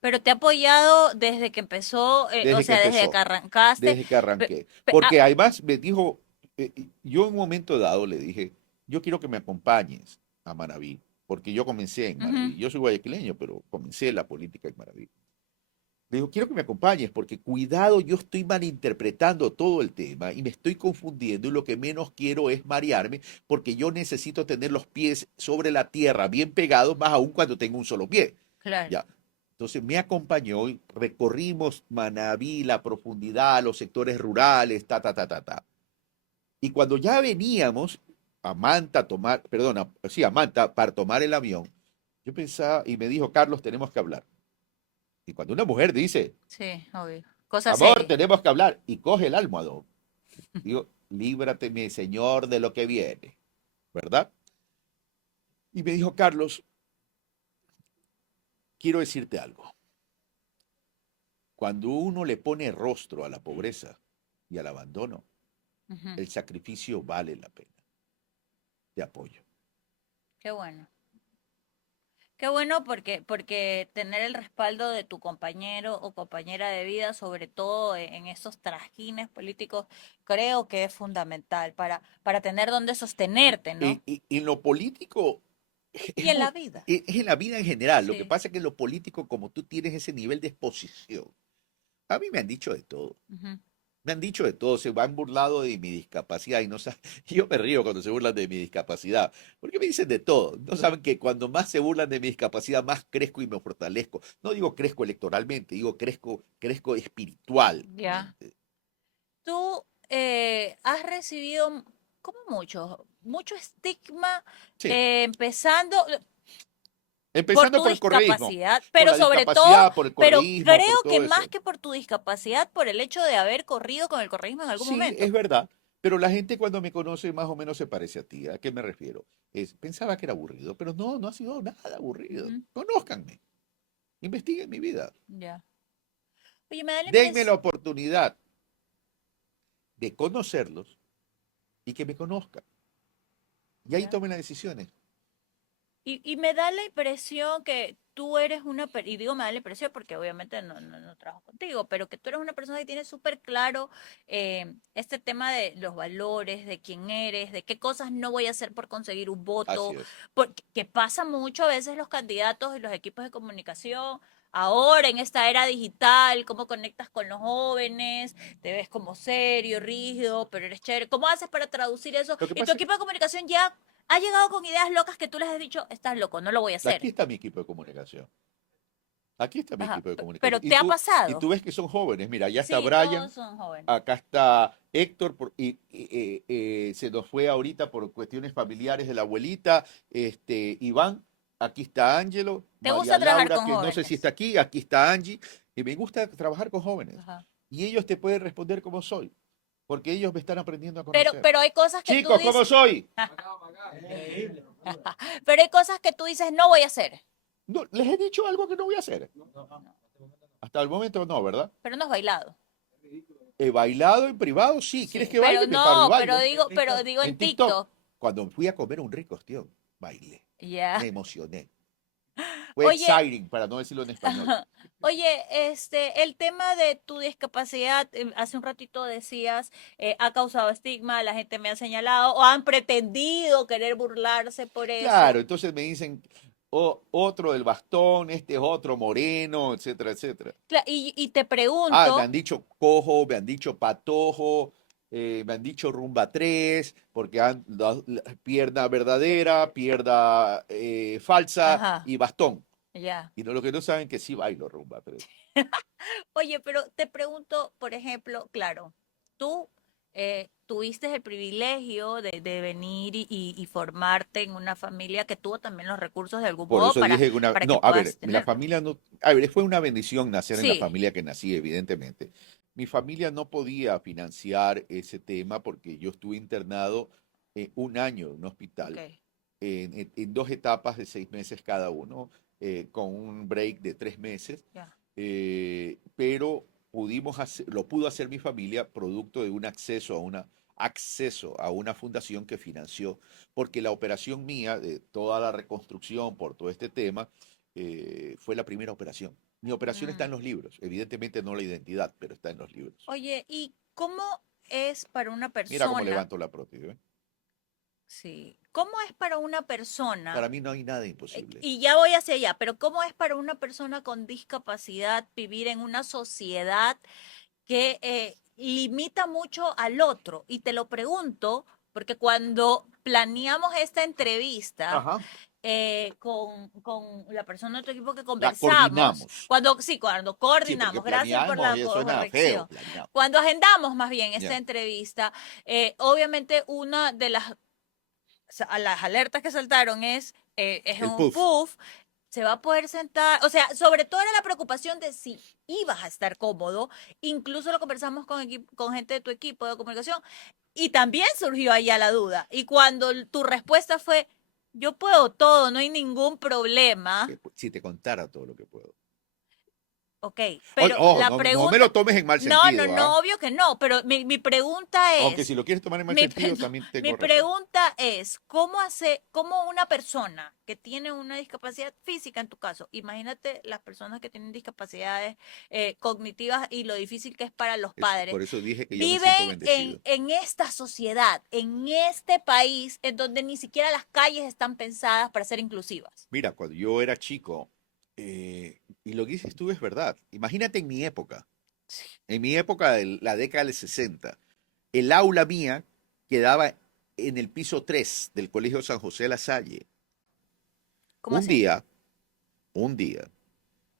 Pero te ha apoyado desde que empezó, o Desde que sea, desde que empezó, arrancaste. desde que Pe- arranqué. ah, Porque además me dijo, yo en un momento dado le dije, yo quiero que me acompañes a Manabí, porque yo comencé en ujú. Manabí. Yo soy guayaquileño, pero comencé la política en Manabí. Le digo, quiero que me acompañes porque cuidado, yo estoy malinterpretando todo el tema y me estoy confundiendo y lo que menos quiero es marearme porque yo necesito tener los pies sobre la tierra bien pegados, más aún cuando tengo un solo pie. Claro. Ya. Entonces me acompañó y recorrimos Manabí, la profundidad, los sectores rurales, ta, ta, ta, ta, ta. Y cuando ya veníamos a Manta a tomar, perdona, sí, a Manta para tomar el avión, yo pensaba y me dijo, Carlos, tenemos que hablar. Y cuando una mujer dice, Sí, obvio. Cosa amor, seria. tenemos que hablar. Y coge el almohadón. Digo, líbrate, mi señor, de lo que viene, ¿verdad? Y me dijo, Carlos, quiero decirte algo. Cuando uno le pone rostro a la pobreza y al abandono, Ujú. el sacrificio vale la pena. Te apoyo. Qué bueno. Qué bueno porque tener el respaldo de tu compañero o compañera de vida, sobre todo en esos trajines políticos, creo que es fundamental para tener donde sostenerte, ¿no? En lo político, Y en la vida. es en la vida en general. Lo que Sí. pasa es que en lo político, como tú tienes ese nivel de exposición, a mí me han dicho de todo. Ujú. Me han dicho de todo, se han burlado de mi discapacidad y no saben, yo me río cuando se burlan de mi discapacidad, porque me dicen de todo. No saben que cuando más se burlan de mi discapacidad, más crezco y me fortalezco. No digo crezco electoralmente, digo crezco Ya. espiritualmente. Tú has recibido, como mucho estigma, Sí, empezando. por Empezando tu por el correísmo, discapacidad, por pero la sobre todo, discapacidad, por el pero correísmo, por creo que todo más eso. que por tu discapacidad, por el hecho de haber corrido con el correísmo en algún Sí, es momento. verdad, pero la gente cuando me conoce más o menos se parece a ti. ¿A qué me refiero? Pensaba que era aburrido, pero no, no ha sido nada aburrido. Ujú, Conózcanme, investiguen mi vida. ya. Oye, me da la Denme la impresión, oportunidad de conocerlos y que me conozcan. Y ahí ya. tomen las decisiones. Y me da la impresión que tú eres y digo me da la impresión porque obviamente no trabajo contigo, pero que tú eres una persona que tiene súper claro este tema de los valores, de quién eres, de qué cosas no voy a hacer por conseguir un Así voto, es. porque que pasa mucho a veces los candidatos y los equipos de comunicación. Ahora en esta era digital, cómo conectas con los jóvenes, te ves como serio, rígido, pero eres chévere. ¿Cómo haces para traducir eso? Lo que Y tu pasa es equipo de comunicación ya ha llegado con ideas locas que tú les has dicho, estás loco, no lo voy a que aquí hacer. está mi equipo de comunicación. Aquí está mi Ajá, equipo de comunicación. pero te ha Y tú pasado. ves que son jóvenes. Mira, ya está Sí, Brian, todos son jóvenes. acá está Héctor, se nos fue ahorita por cuestiones familiares de la abuelita, Iván, aquí está Ángelo, ¿Te María gusta trabajar Laura, con que no sé si está jóvenes? aquí está Angie, y me gusta trabajar con jóvenes. Ajá. Y ellos te pueden responder cómo soy, porque ellos me están aprendiendo a Pero, conocer. pero hay cosas que tú Chicos, ¿cómo dices, soy? pero hay cosas que tú dices, no voy a hacer. No, les he dicho algo que no voy a hacer. Hasta el momento no, ¿verdad? Pero no has bailado. He bailado en privado, sí. ¿Quieres Sí, que pero baile? Me paro y no, bailo. pero digo en En TikTok, TikTok. cuando fui a comer un rico ostión, bailé. Ya. Me emocioné. Fue Oye, exciting, para no decirlo en español. oye, el tema de tu discapacidad, hace un ratito decías, ha causado estigma, la gente me ha señalado o han pretendido querer burlarse por Claro, eso. entonces me dicen, "Oh, otro del bastón, este es otro moreno, etcétera, etcétera. Y te Ah, me pregunto, han dicho cojo, me han dicho patojo, me han dicho rumba 3 porque pierna verdadera, pierna falsa ajá, y bastón. ya. Y no, lo que no saben que sí bailo rumba 3. Oye, pero te pregunto, por ejemplo, claro, tú tuviste el privilegio de venir y formarte en una familia que tuvo también los recursos de algún Por modo eso dije que para que no, a puedas ver, la tenerlo. familia no, a ver, fue una bendición nacer en la Sí, familia que nací, evidentemente. Mi familia no podía financiar ese tema porque yo estuve internado un año en un ok, hospital, en dos etapas de 6 meses cada uno, con un break de 3 meses, ya. pero lo pudo hacer mi familia producto de un acceso a una fundación que financió porque la operación mía, de toda la reconstrucción por todo este tema, fue la primera operación. Mi operación está Mm. en los libros, evidentemente no la identidad, pero está en los libros. Oye, ¿y cómo es para una Mira cómo persona? levanto la prótesis, ¿eh? Sí, ¿cómo es para una persona? Para mí no hay nada imposible. Y ya voy hacia allá, pero ¿cómo es para una persona con discapacidad vivir en una sociedad que limita mucho al otro? Y te lo pregunto porque cuando planeamos esta entrevista Ajá. con la persona de tu equipo que La conversamos, coordinamos. cuando Sí, porque coordinamos, gracias por planeamos la y eso suena feo, corrección, planeamos. cuando agendamos más bien esta Ya. entrevista, obviamente una de las alertas que saltaron es El un puff. puff, se va a poder sentar, o sea, sobre todo era la preocupación de si ibas a estar cómodo, incluso lo conversamos con gente de tu equipo de comunicación y también surgió allá la duda. Y cuando tu respuesta fue, yo puedo todo, no hay ningún problema, Si te contara todo lo que puedo. ok, Oye, pero ojo, la no, no me lo pregunta, tomes en mal no, sentido, ¿ah? no, obvio que no, pero mi pregunta Aunque si es, lo quieres tomar en mal mi, sentido, no, también mi tengo razón. pregunta es, cómo una persona que tiene una discapacidad física en tu caso, imagínate las personas que tienen discapacidades cognitivas y lo difícil que es para los padres, Por eso dije que yo me viven siento bendecido. en esta sociedad, en este país, en donde ni siquiera las calles están pensadas para ser inclusivas. Mira, cuando yo era chico, y lo que dices tú es verdad. Imagínate en mi época de la década del 60, el aula mía quedaba en el piso 3 del Colegio San José de la Salle. ¿Cómo Un así? día, un día,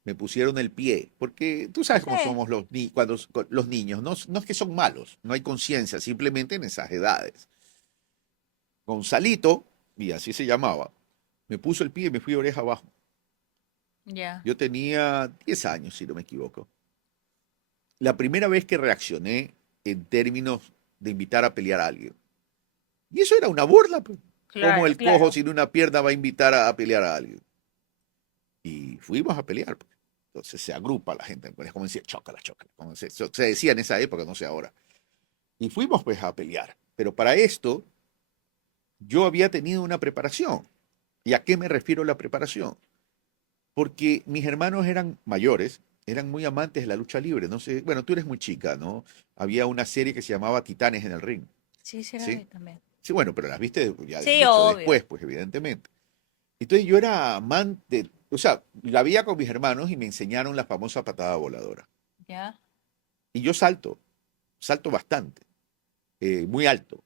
me pusieron el pie, porque tú sabes cómo Sí. somos cuando los niños, no, no es que son malos, no hay conciencia, simplemente en esas edades. Gonzalito, y así se llamaba, me puso el pie y me fui oreja abajo. Ya. Yo tenía 10 años, si no me equivoco. La primera vez que reaccioné en términos de invitar a pelear a alguien. Y eso era una burla, pues. ¿Cómo Claro, el cojo claro. sin una pierna va a invitar a pelear a alguien? Y fuimos a pelear, pues. Entonces se agrupa la gente, pues, es como decir, chócala, chócala, como se decía en esa época, no sé ahora. Y fuimos pues a pelear. Pero para esto yo había tenido una preparación. ¿Y a qué me refiero la preparación? Porque mis hermanos eran mayores, eran muy amantes de la lucha libre. No sé, bueno, tú eres muy chica, ¿no? Había una serie que se llamaba Titanes en el Ring, Sí, sí, la ¿sí? vi también. Sí, bueno, pero las viste ya Sí, mucho obvio. después, pues evidentemente. Entonces yo era amante, o sea, la veía con mis hermanos y me enseñaron la famosa patada voladora. Ya. Y yo salto bastante, muy alto.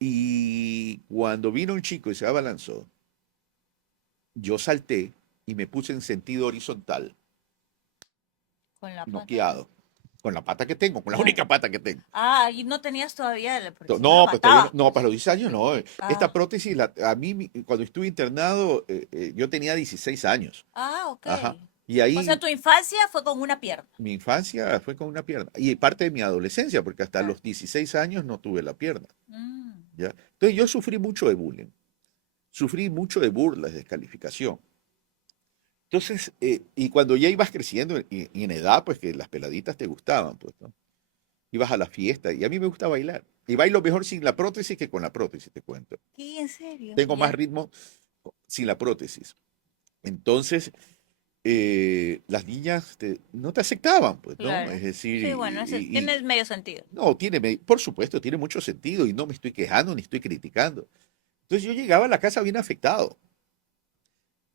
Y cuando vino un chico y se abalanzó, yo salté y me puse en sentido horizontal, Con la pata que. noqueado, con la pata que tengo, con la Claro. única pata que tengo. Ah, y no tenías todavía, porque si no lo No, pues todavía no, mataban, no, pues. para los 10 años no. Esta Ah, prótesis, a mí, cuando estuve internado, yo tenía 16 años. ok. Ajá. Y O sea, ahí tu infancia fue con una pierna. mi infancia fue con una pierna. Y parte de mi adolescencia, porque hasta Claro. los 16 años no tuve la pierna. Mm, ¿Ya? Entonces yo sufrí mucho de bullying. Sufrí mucho de burlas, de descalificación. Entonces, y cuando ya ibas creciendo y en edad, pues que las peladitas te gustaban, pues, ¿no? Ibas a la fiesta y a mí me gusta bailar. Y bailo mejor sin la prótesis que con la prótesis, te cuento. ¿qué? ¿En serio? Tengo más Ya. ritmo sin la prótesis. Entonces, las niñas no te aceptaban, pues, ¿no? Es Claro. decir, Sí, bueno, ese tiene medio sentido. no, por supuesto, tiene mucho sentido y no me estoy quejando ni estoy criticando. Entonces yo llegaba a la casa bien afectado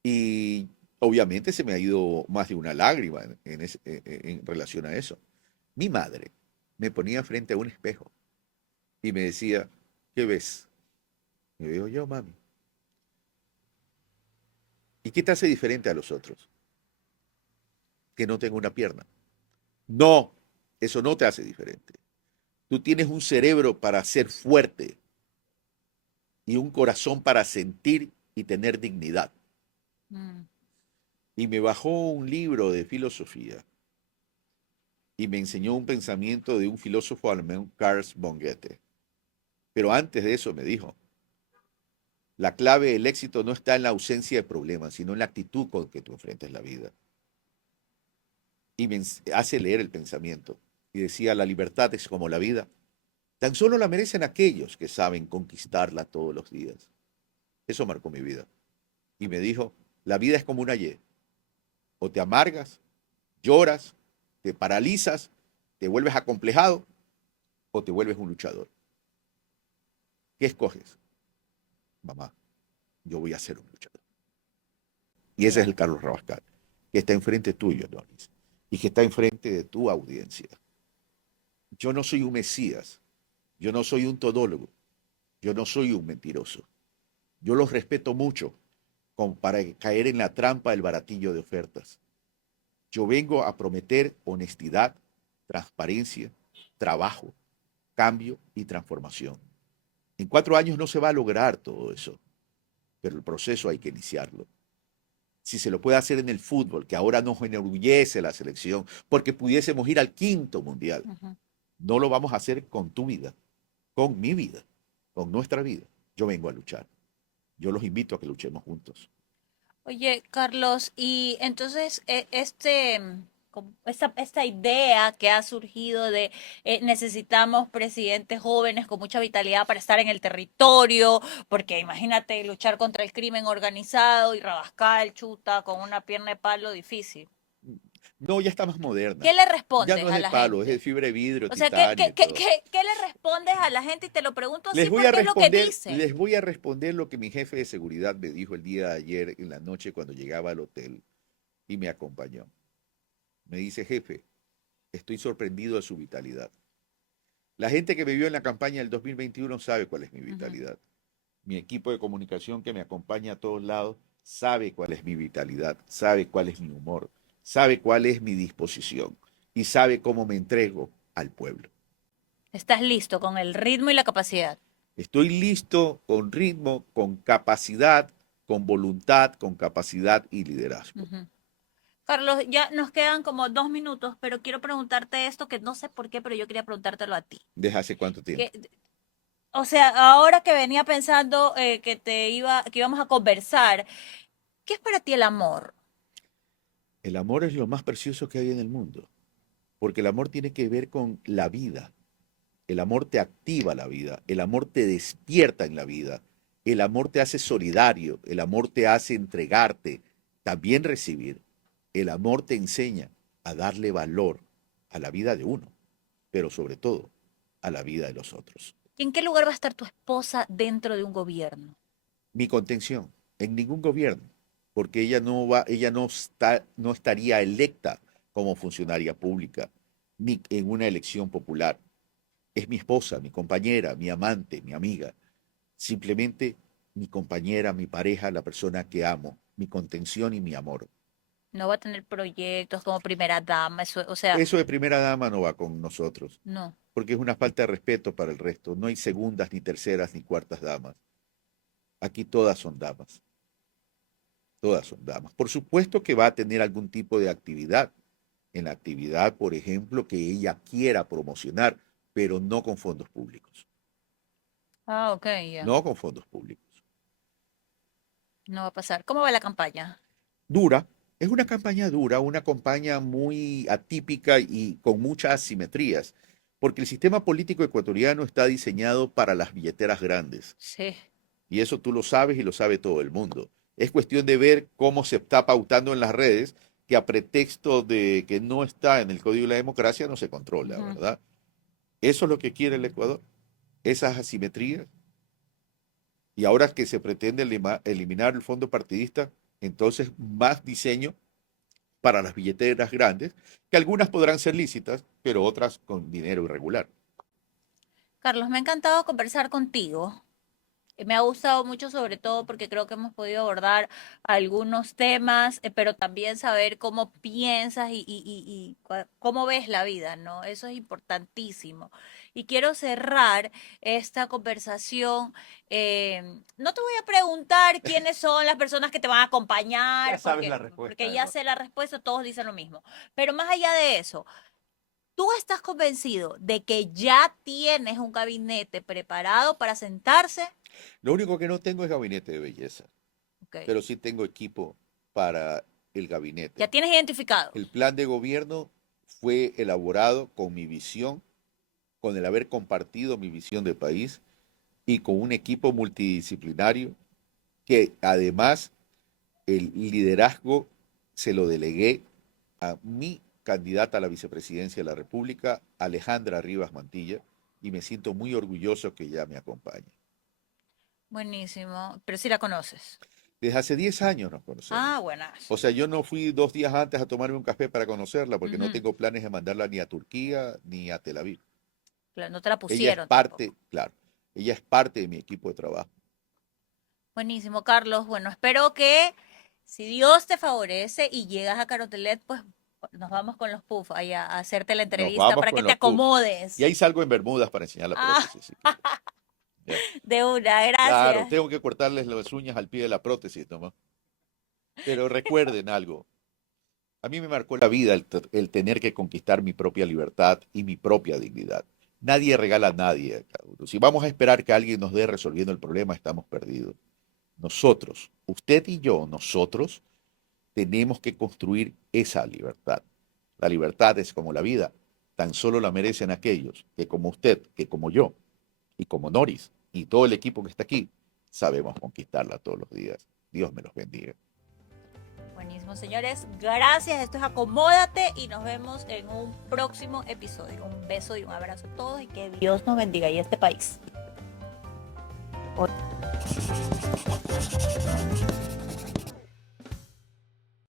y obviamente se me ha ido más de una lágrima en relación a eso. Mi madre me ponía frente a un espejo y me decía, ¿qué ves? Me veo yo, mami. ¿Y qué te hace diferente a los otros? Que no tengo una pierna. No, eso no te hace diferente. Tú tienes un cerebro para ser fuerte y un corazón para sentir y tener dignidad. Mm, Y me bajó un libro de filosofía y me enseñó un pensamiento de un filósofo alemán, Carl von Goethe. Pero antes de eso me dijo, la clave del éxito no está en la ausencia de problemas, sino en la actitud con que tú enfrentes la vida. Y me hace leer el pensamiento. Y decía, la libertad es como la vida. Tan solo la merecen aquellos que saben conquistarla todos los días. Eso marcó mi vida. Y me dijo, la vida es como una Y. O te amargas, lloras, te paralizas, te vuelves acomplejado o te vuelves un luchador. ¿Qué escoges? Mamá, yo voy a ser un luchador. Y ese es ya. el Carlos Rabascal, que está enfrente tuyo, Donis, y que está enfrente de tu audiencia. Yo no soy un mesías, yo no soy un todólogo, yo no soy un mentiroso. Yo los respeto mucho como para caer en la trampa del baratillo de ofertas. Yo vengo a prometer honestidad, transparencia, trabajo, cambio y transformación. En 4 años no se va a lograr todo eso, pero el proceso hay que iniciarlo. Si se lo puede hacer en el fútbol, que ahora nos enorgullece la selección, porque pudiésemos ir al quinto mundial, Ujú. no lo vamos a hacer con tu vida, con mi vida, con nuestra vida. Yo vengo a luchar. Yo los invito a que luchemos juntos. Oye, Carlos, y entonces esta idea que ha surgido de necesitamos presidentes jóvenes con mucha vitalidad para estar en el territorio, porque imagínate luchar contra el crimen organizado y Rabascal, chuta, con una pierna de palo difícil. No, ya está más ¿Qué moderna. le Ya respondes no es a de la palo, es de gente? fibra de vidrio, O sea, ¿qué, titanio qué, y qué, todo. qué, qué le respondes a la gente? Y te lo pregunto así porque es lo que dicen. Les voy a responder lo que mi jefe de seguridad me dijo el día de ayer en la noche cuando llegaba al hotel y me acompañó. Me dice, jefe, estoy sorprendido de su vitalidad. La gente que me vio en la campaña del 2021 sabe cuál es mi Ujú. vitalidad. Mi equipo de comunicación que me acompaña a todos lados sabe cuál es mi vitalidad, sabe cuál es mi humor, sabe cuál es mi disposición y sabe cómo me entrego al pueblo. Estás listo con el ritmo y la capacidad. Estoy listo con ritmo, con capacidad, con voluntad, con capacidad y liderazgo. Ujú. Carlos, ya nos quedan como 2 minutos, pero quiero preguntarte esto que no sé por qué, pero yo quería preguntártelo a ti. ¿Desde hace cuánto tiempo? Que, o sea, ahora que venía pensando que íbamos a conversar, ¿qué es para ti el amor? El amor es lo más precioso que hay en el mundo, porque el amor tiene que ver con la vida. El amor te activa la vida, el amor te despierta en la vida, el amor te hace solidario, el amor te hace entregarte, también recibir. El amor te enseña a darle valor a la vida de uno, pero sobre todo a la vida de los otros. ¿Y en qué lugar va a estar tu esposa dentro de un gobierno? Mi contención, en ningún gobierno, porque ella no estaría electa como funcionaria pública, ni en una elección popular. Es mi esposa, mi compañera, mi amante, mi amiga. Simplemente mi compañera, mi pareja, la persona que amo, mi contención y mi amor. No va a tener proyectos como primera dama, eso, o sea, Eso de primera dama no va con nosotros, no. porque es una falta de respeto para el resto. No hay segundas, ni terceras, ni cuartas damas. Aquí todas son damas, todas son damas. Por supuesto que va a tener algún tipo de actividad. En la actividad, por ejemplo, que ella quiera promocionar, pero no con fondos públicos. Ah, ok, ya. No con fondos públicos. No va a pasar. ¿Cómo va la campaña? Dura, es una campaña dura, una campaña muy atípica y con muchas asimetrías, porque el sistema político ecuatoriano está diseñado para las billeteras grandes, Sí. y eso tú lo sabes y lo sabe todo el mundo. Es cuestión de ver cómo se está pautando en las redes, que a pretexto de que no está en el Código de la Democracia no se controla, Ujú. ¿verdad? Eso es lo que quiere el Ecuador, esas asimetrías. Y ahora que se pretende eliminar el fondo partidista, entonces más diseño para las billeteras grandes, que algunas podrán ser lícitas, pero otras con dinero irregular. Carlos, me ha encantado conversar contigo. Me ha gustado mucho, sobre todo porque creo que hemos podido abordar algunos temas, pero también saber cómo piensas y cómo ves la vida, ¿no? Eso es importantísimo. Y quiero cerrar esta conversación. No te voy a preguntar quiénes son las personas que te van a Ya acompañar, sabes la porque respuesta, ya Eva. sé la respuesta, todos dicen lo mismo. Pero más allá de eso, ¿tú estás convencido de que ya tienes un gabinete preparado para sentarse? Lo único que no tengo es gabinete de belleza, Ok. pero sí tengo equipo para el Ya gabinete. tienes El identificados. plan de gobierno fue elaborado con mi visión, con el haber compartido mi visión de país y con un equipo multidisciplinario que además el liderazgo se lo delegué a mi candidata a la vicepresidencia de la República, Alejandra Rivas Mantilla, y me siento muy orgulloso que ella me acompañe. Buenísimo. Pero sí la conoces. Desde hace 10 años nos conocemos. Ah, buenas. O sea, yo no fui 2 días antes a tomarme un café para conocerla porque no Ujú. tengo planes de mandarla ni a Turquía ni a Tel Aviv. Claro, no te la Ella es pusieron parte, tampoco. claro, ella es parte de mi equipo de trabajo. Buenísimo, Carlos. Bueno, espero que si Dios te favorece y llegas a Carotelet, pues nos vamos con los puffs allá a hacerte la Nos entrevista vamos para que con te los puffs. Y acomodes. ahí salgo en Bermudas para enseñar la Ah, prótesis, si quieres. ¿Ya? de una, Claro, gracias. tengo que cortarles las uñas al pie de la prótesis, nomás. Pero recuerden algo, a mí me marcó la vida el tener que conquistar mi propia libertad y mi propia dignidad. Nadie regala a nadie. Si vamos a esperar que alguien nos dé resolviendo el problema, estamos perdidos. Nosotros, usted y yo, nosotros tenemos que construir esa libertad. La libertad es como la vida, tan solo la merecen aquellos que como usted, que como yo, y como Noris, y todo el equipo que está aquí, sabemos conquistarla todos los días. Dios me los bendiga. Buenísimo, señores. Gracias. Esto es Acomódate y nos vemos en un próximo episodio. Un beso y un abrazo a todos y que Dios nos bendiga y este país.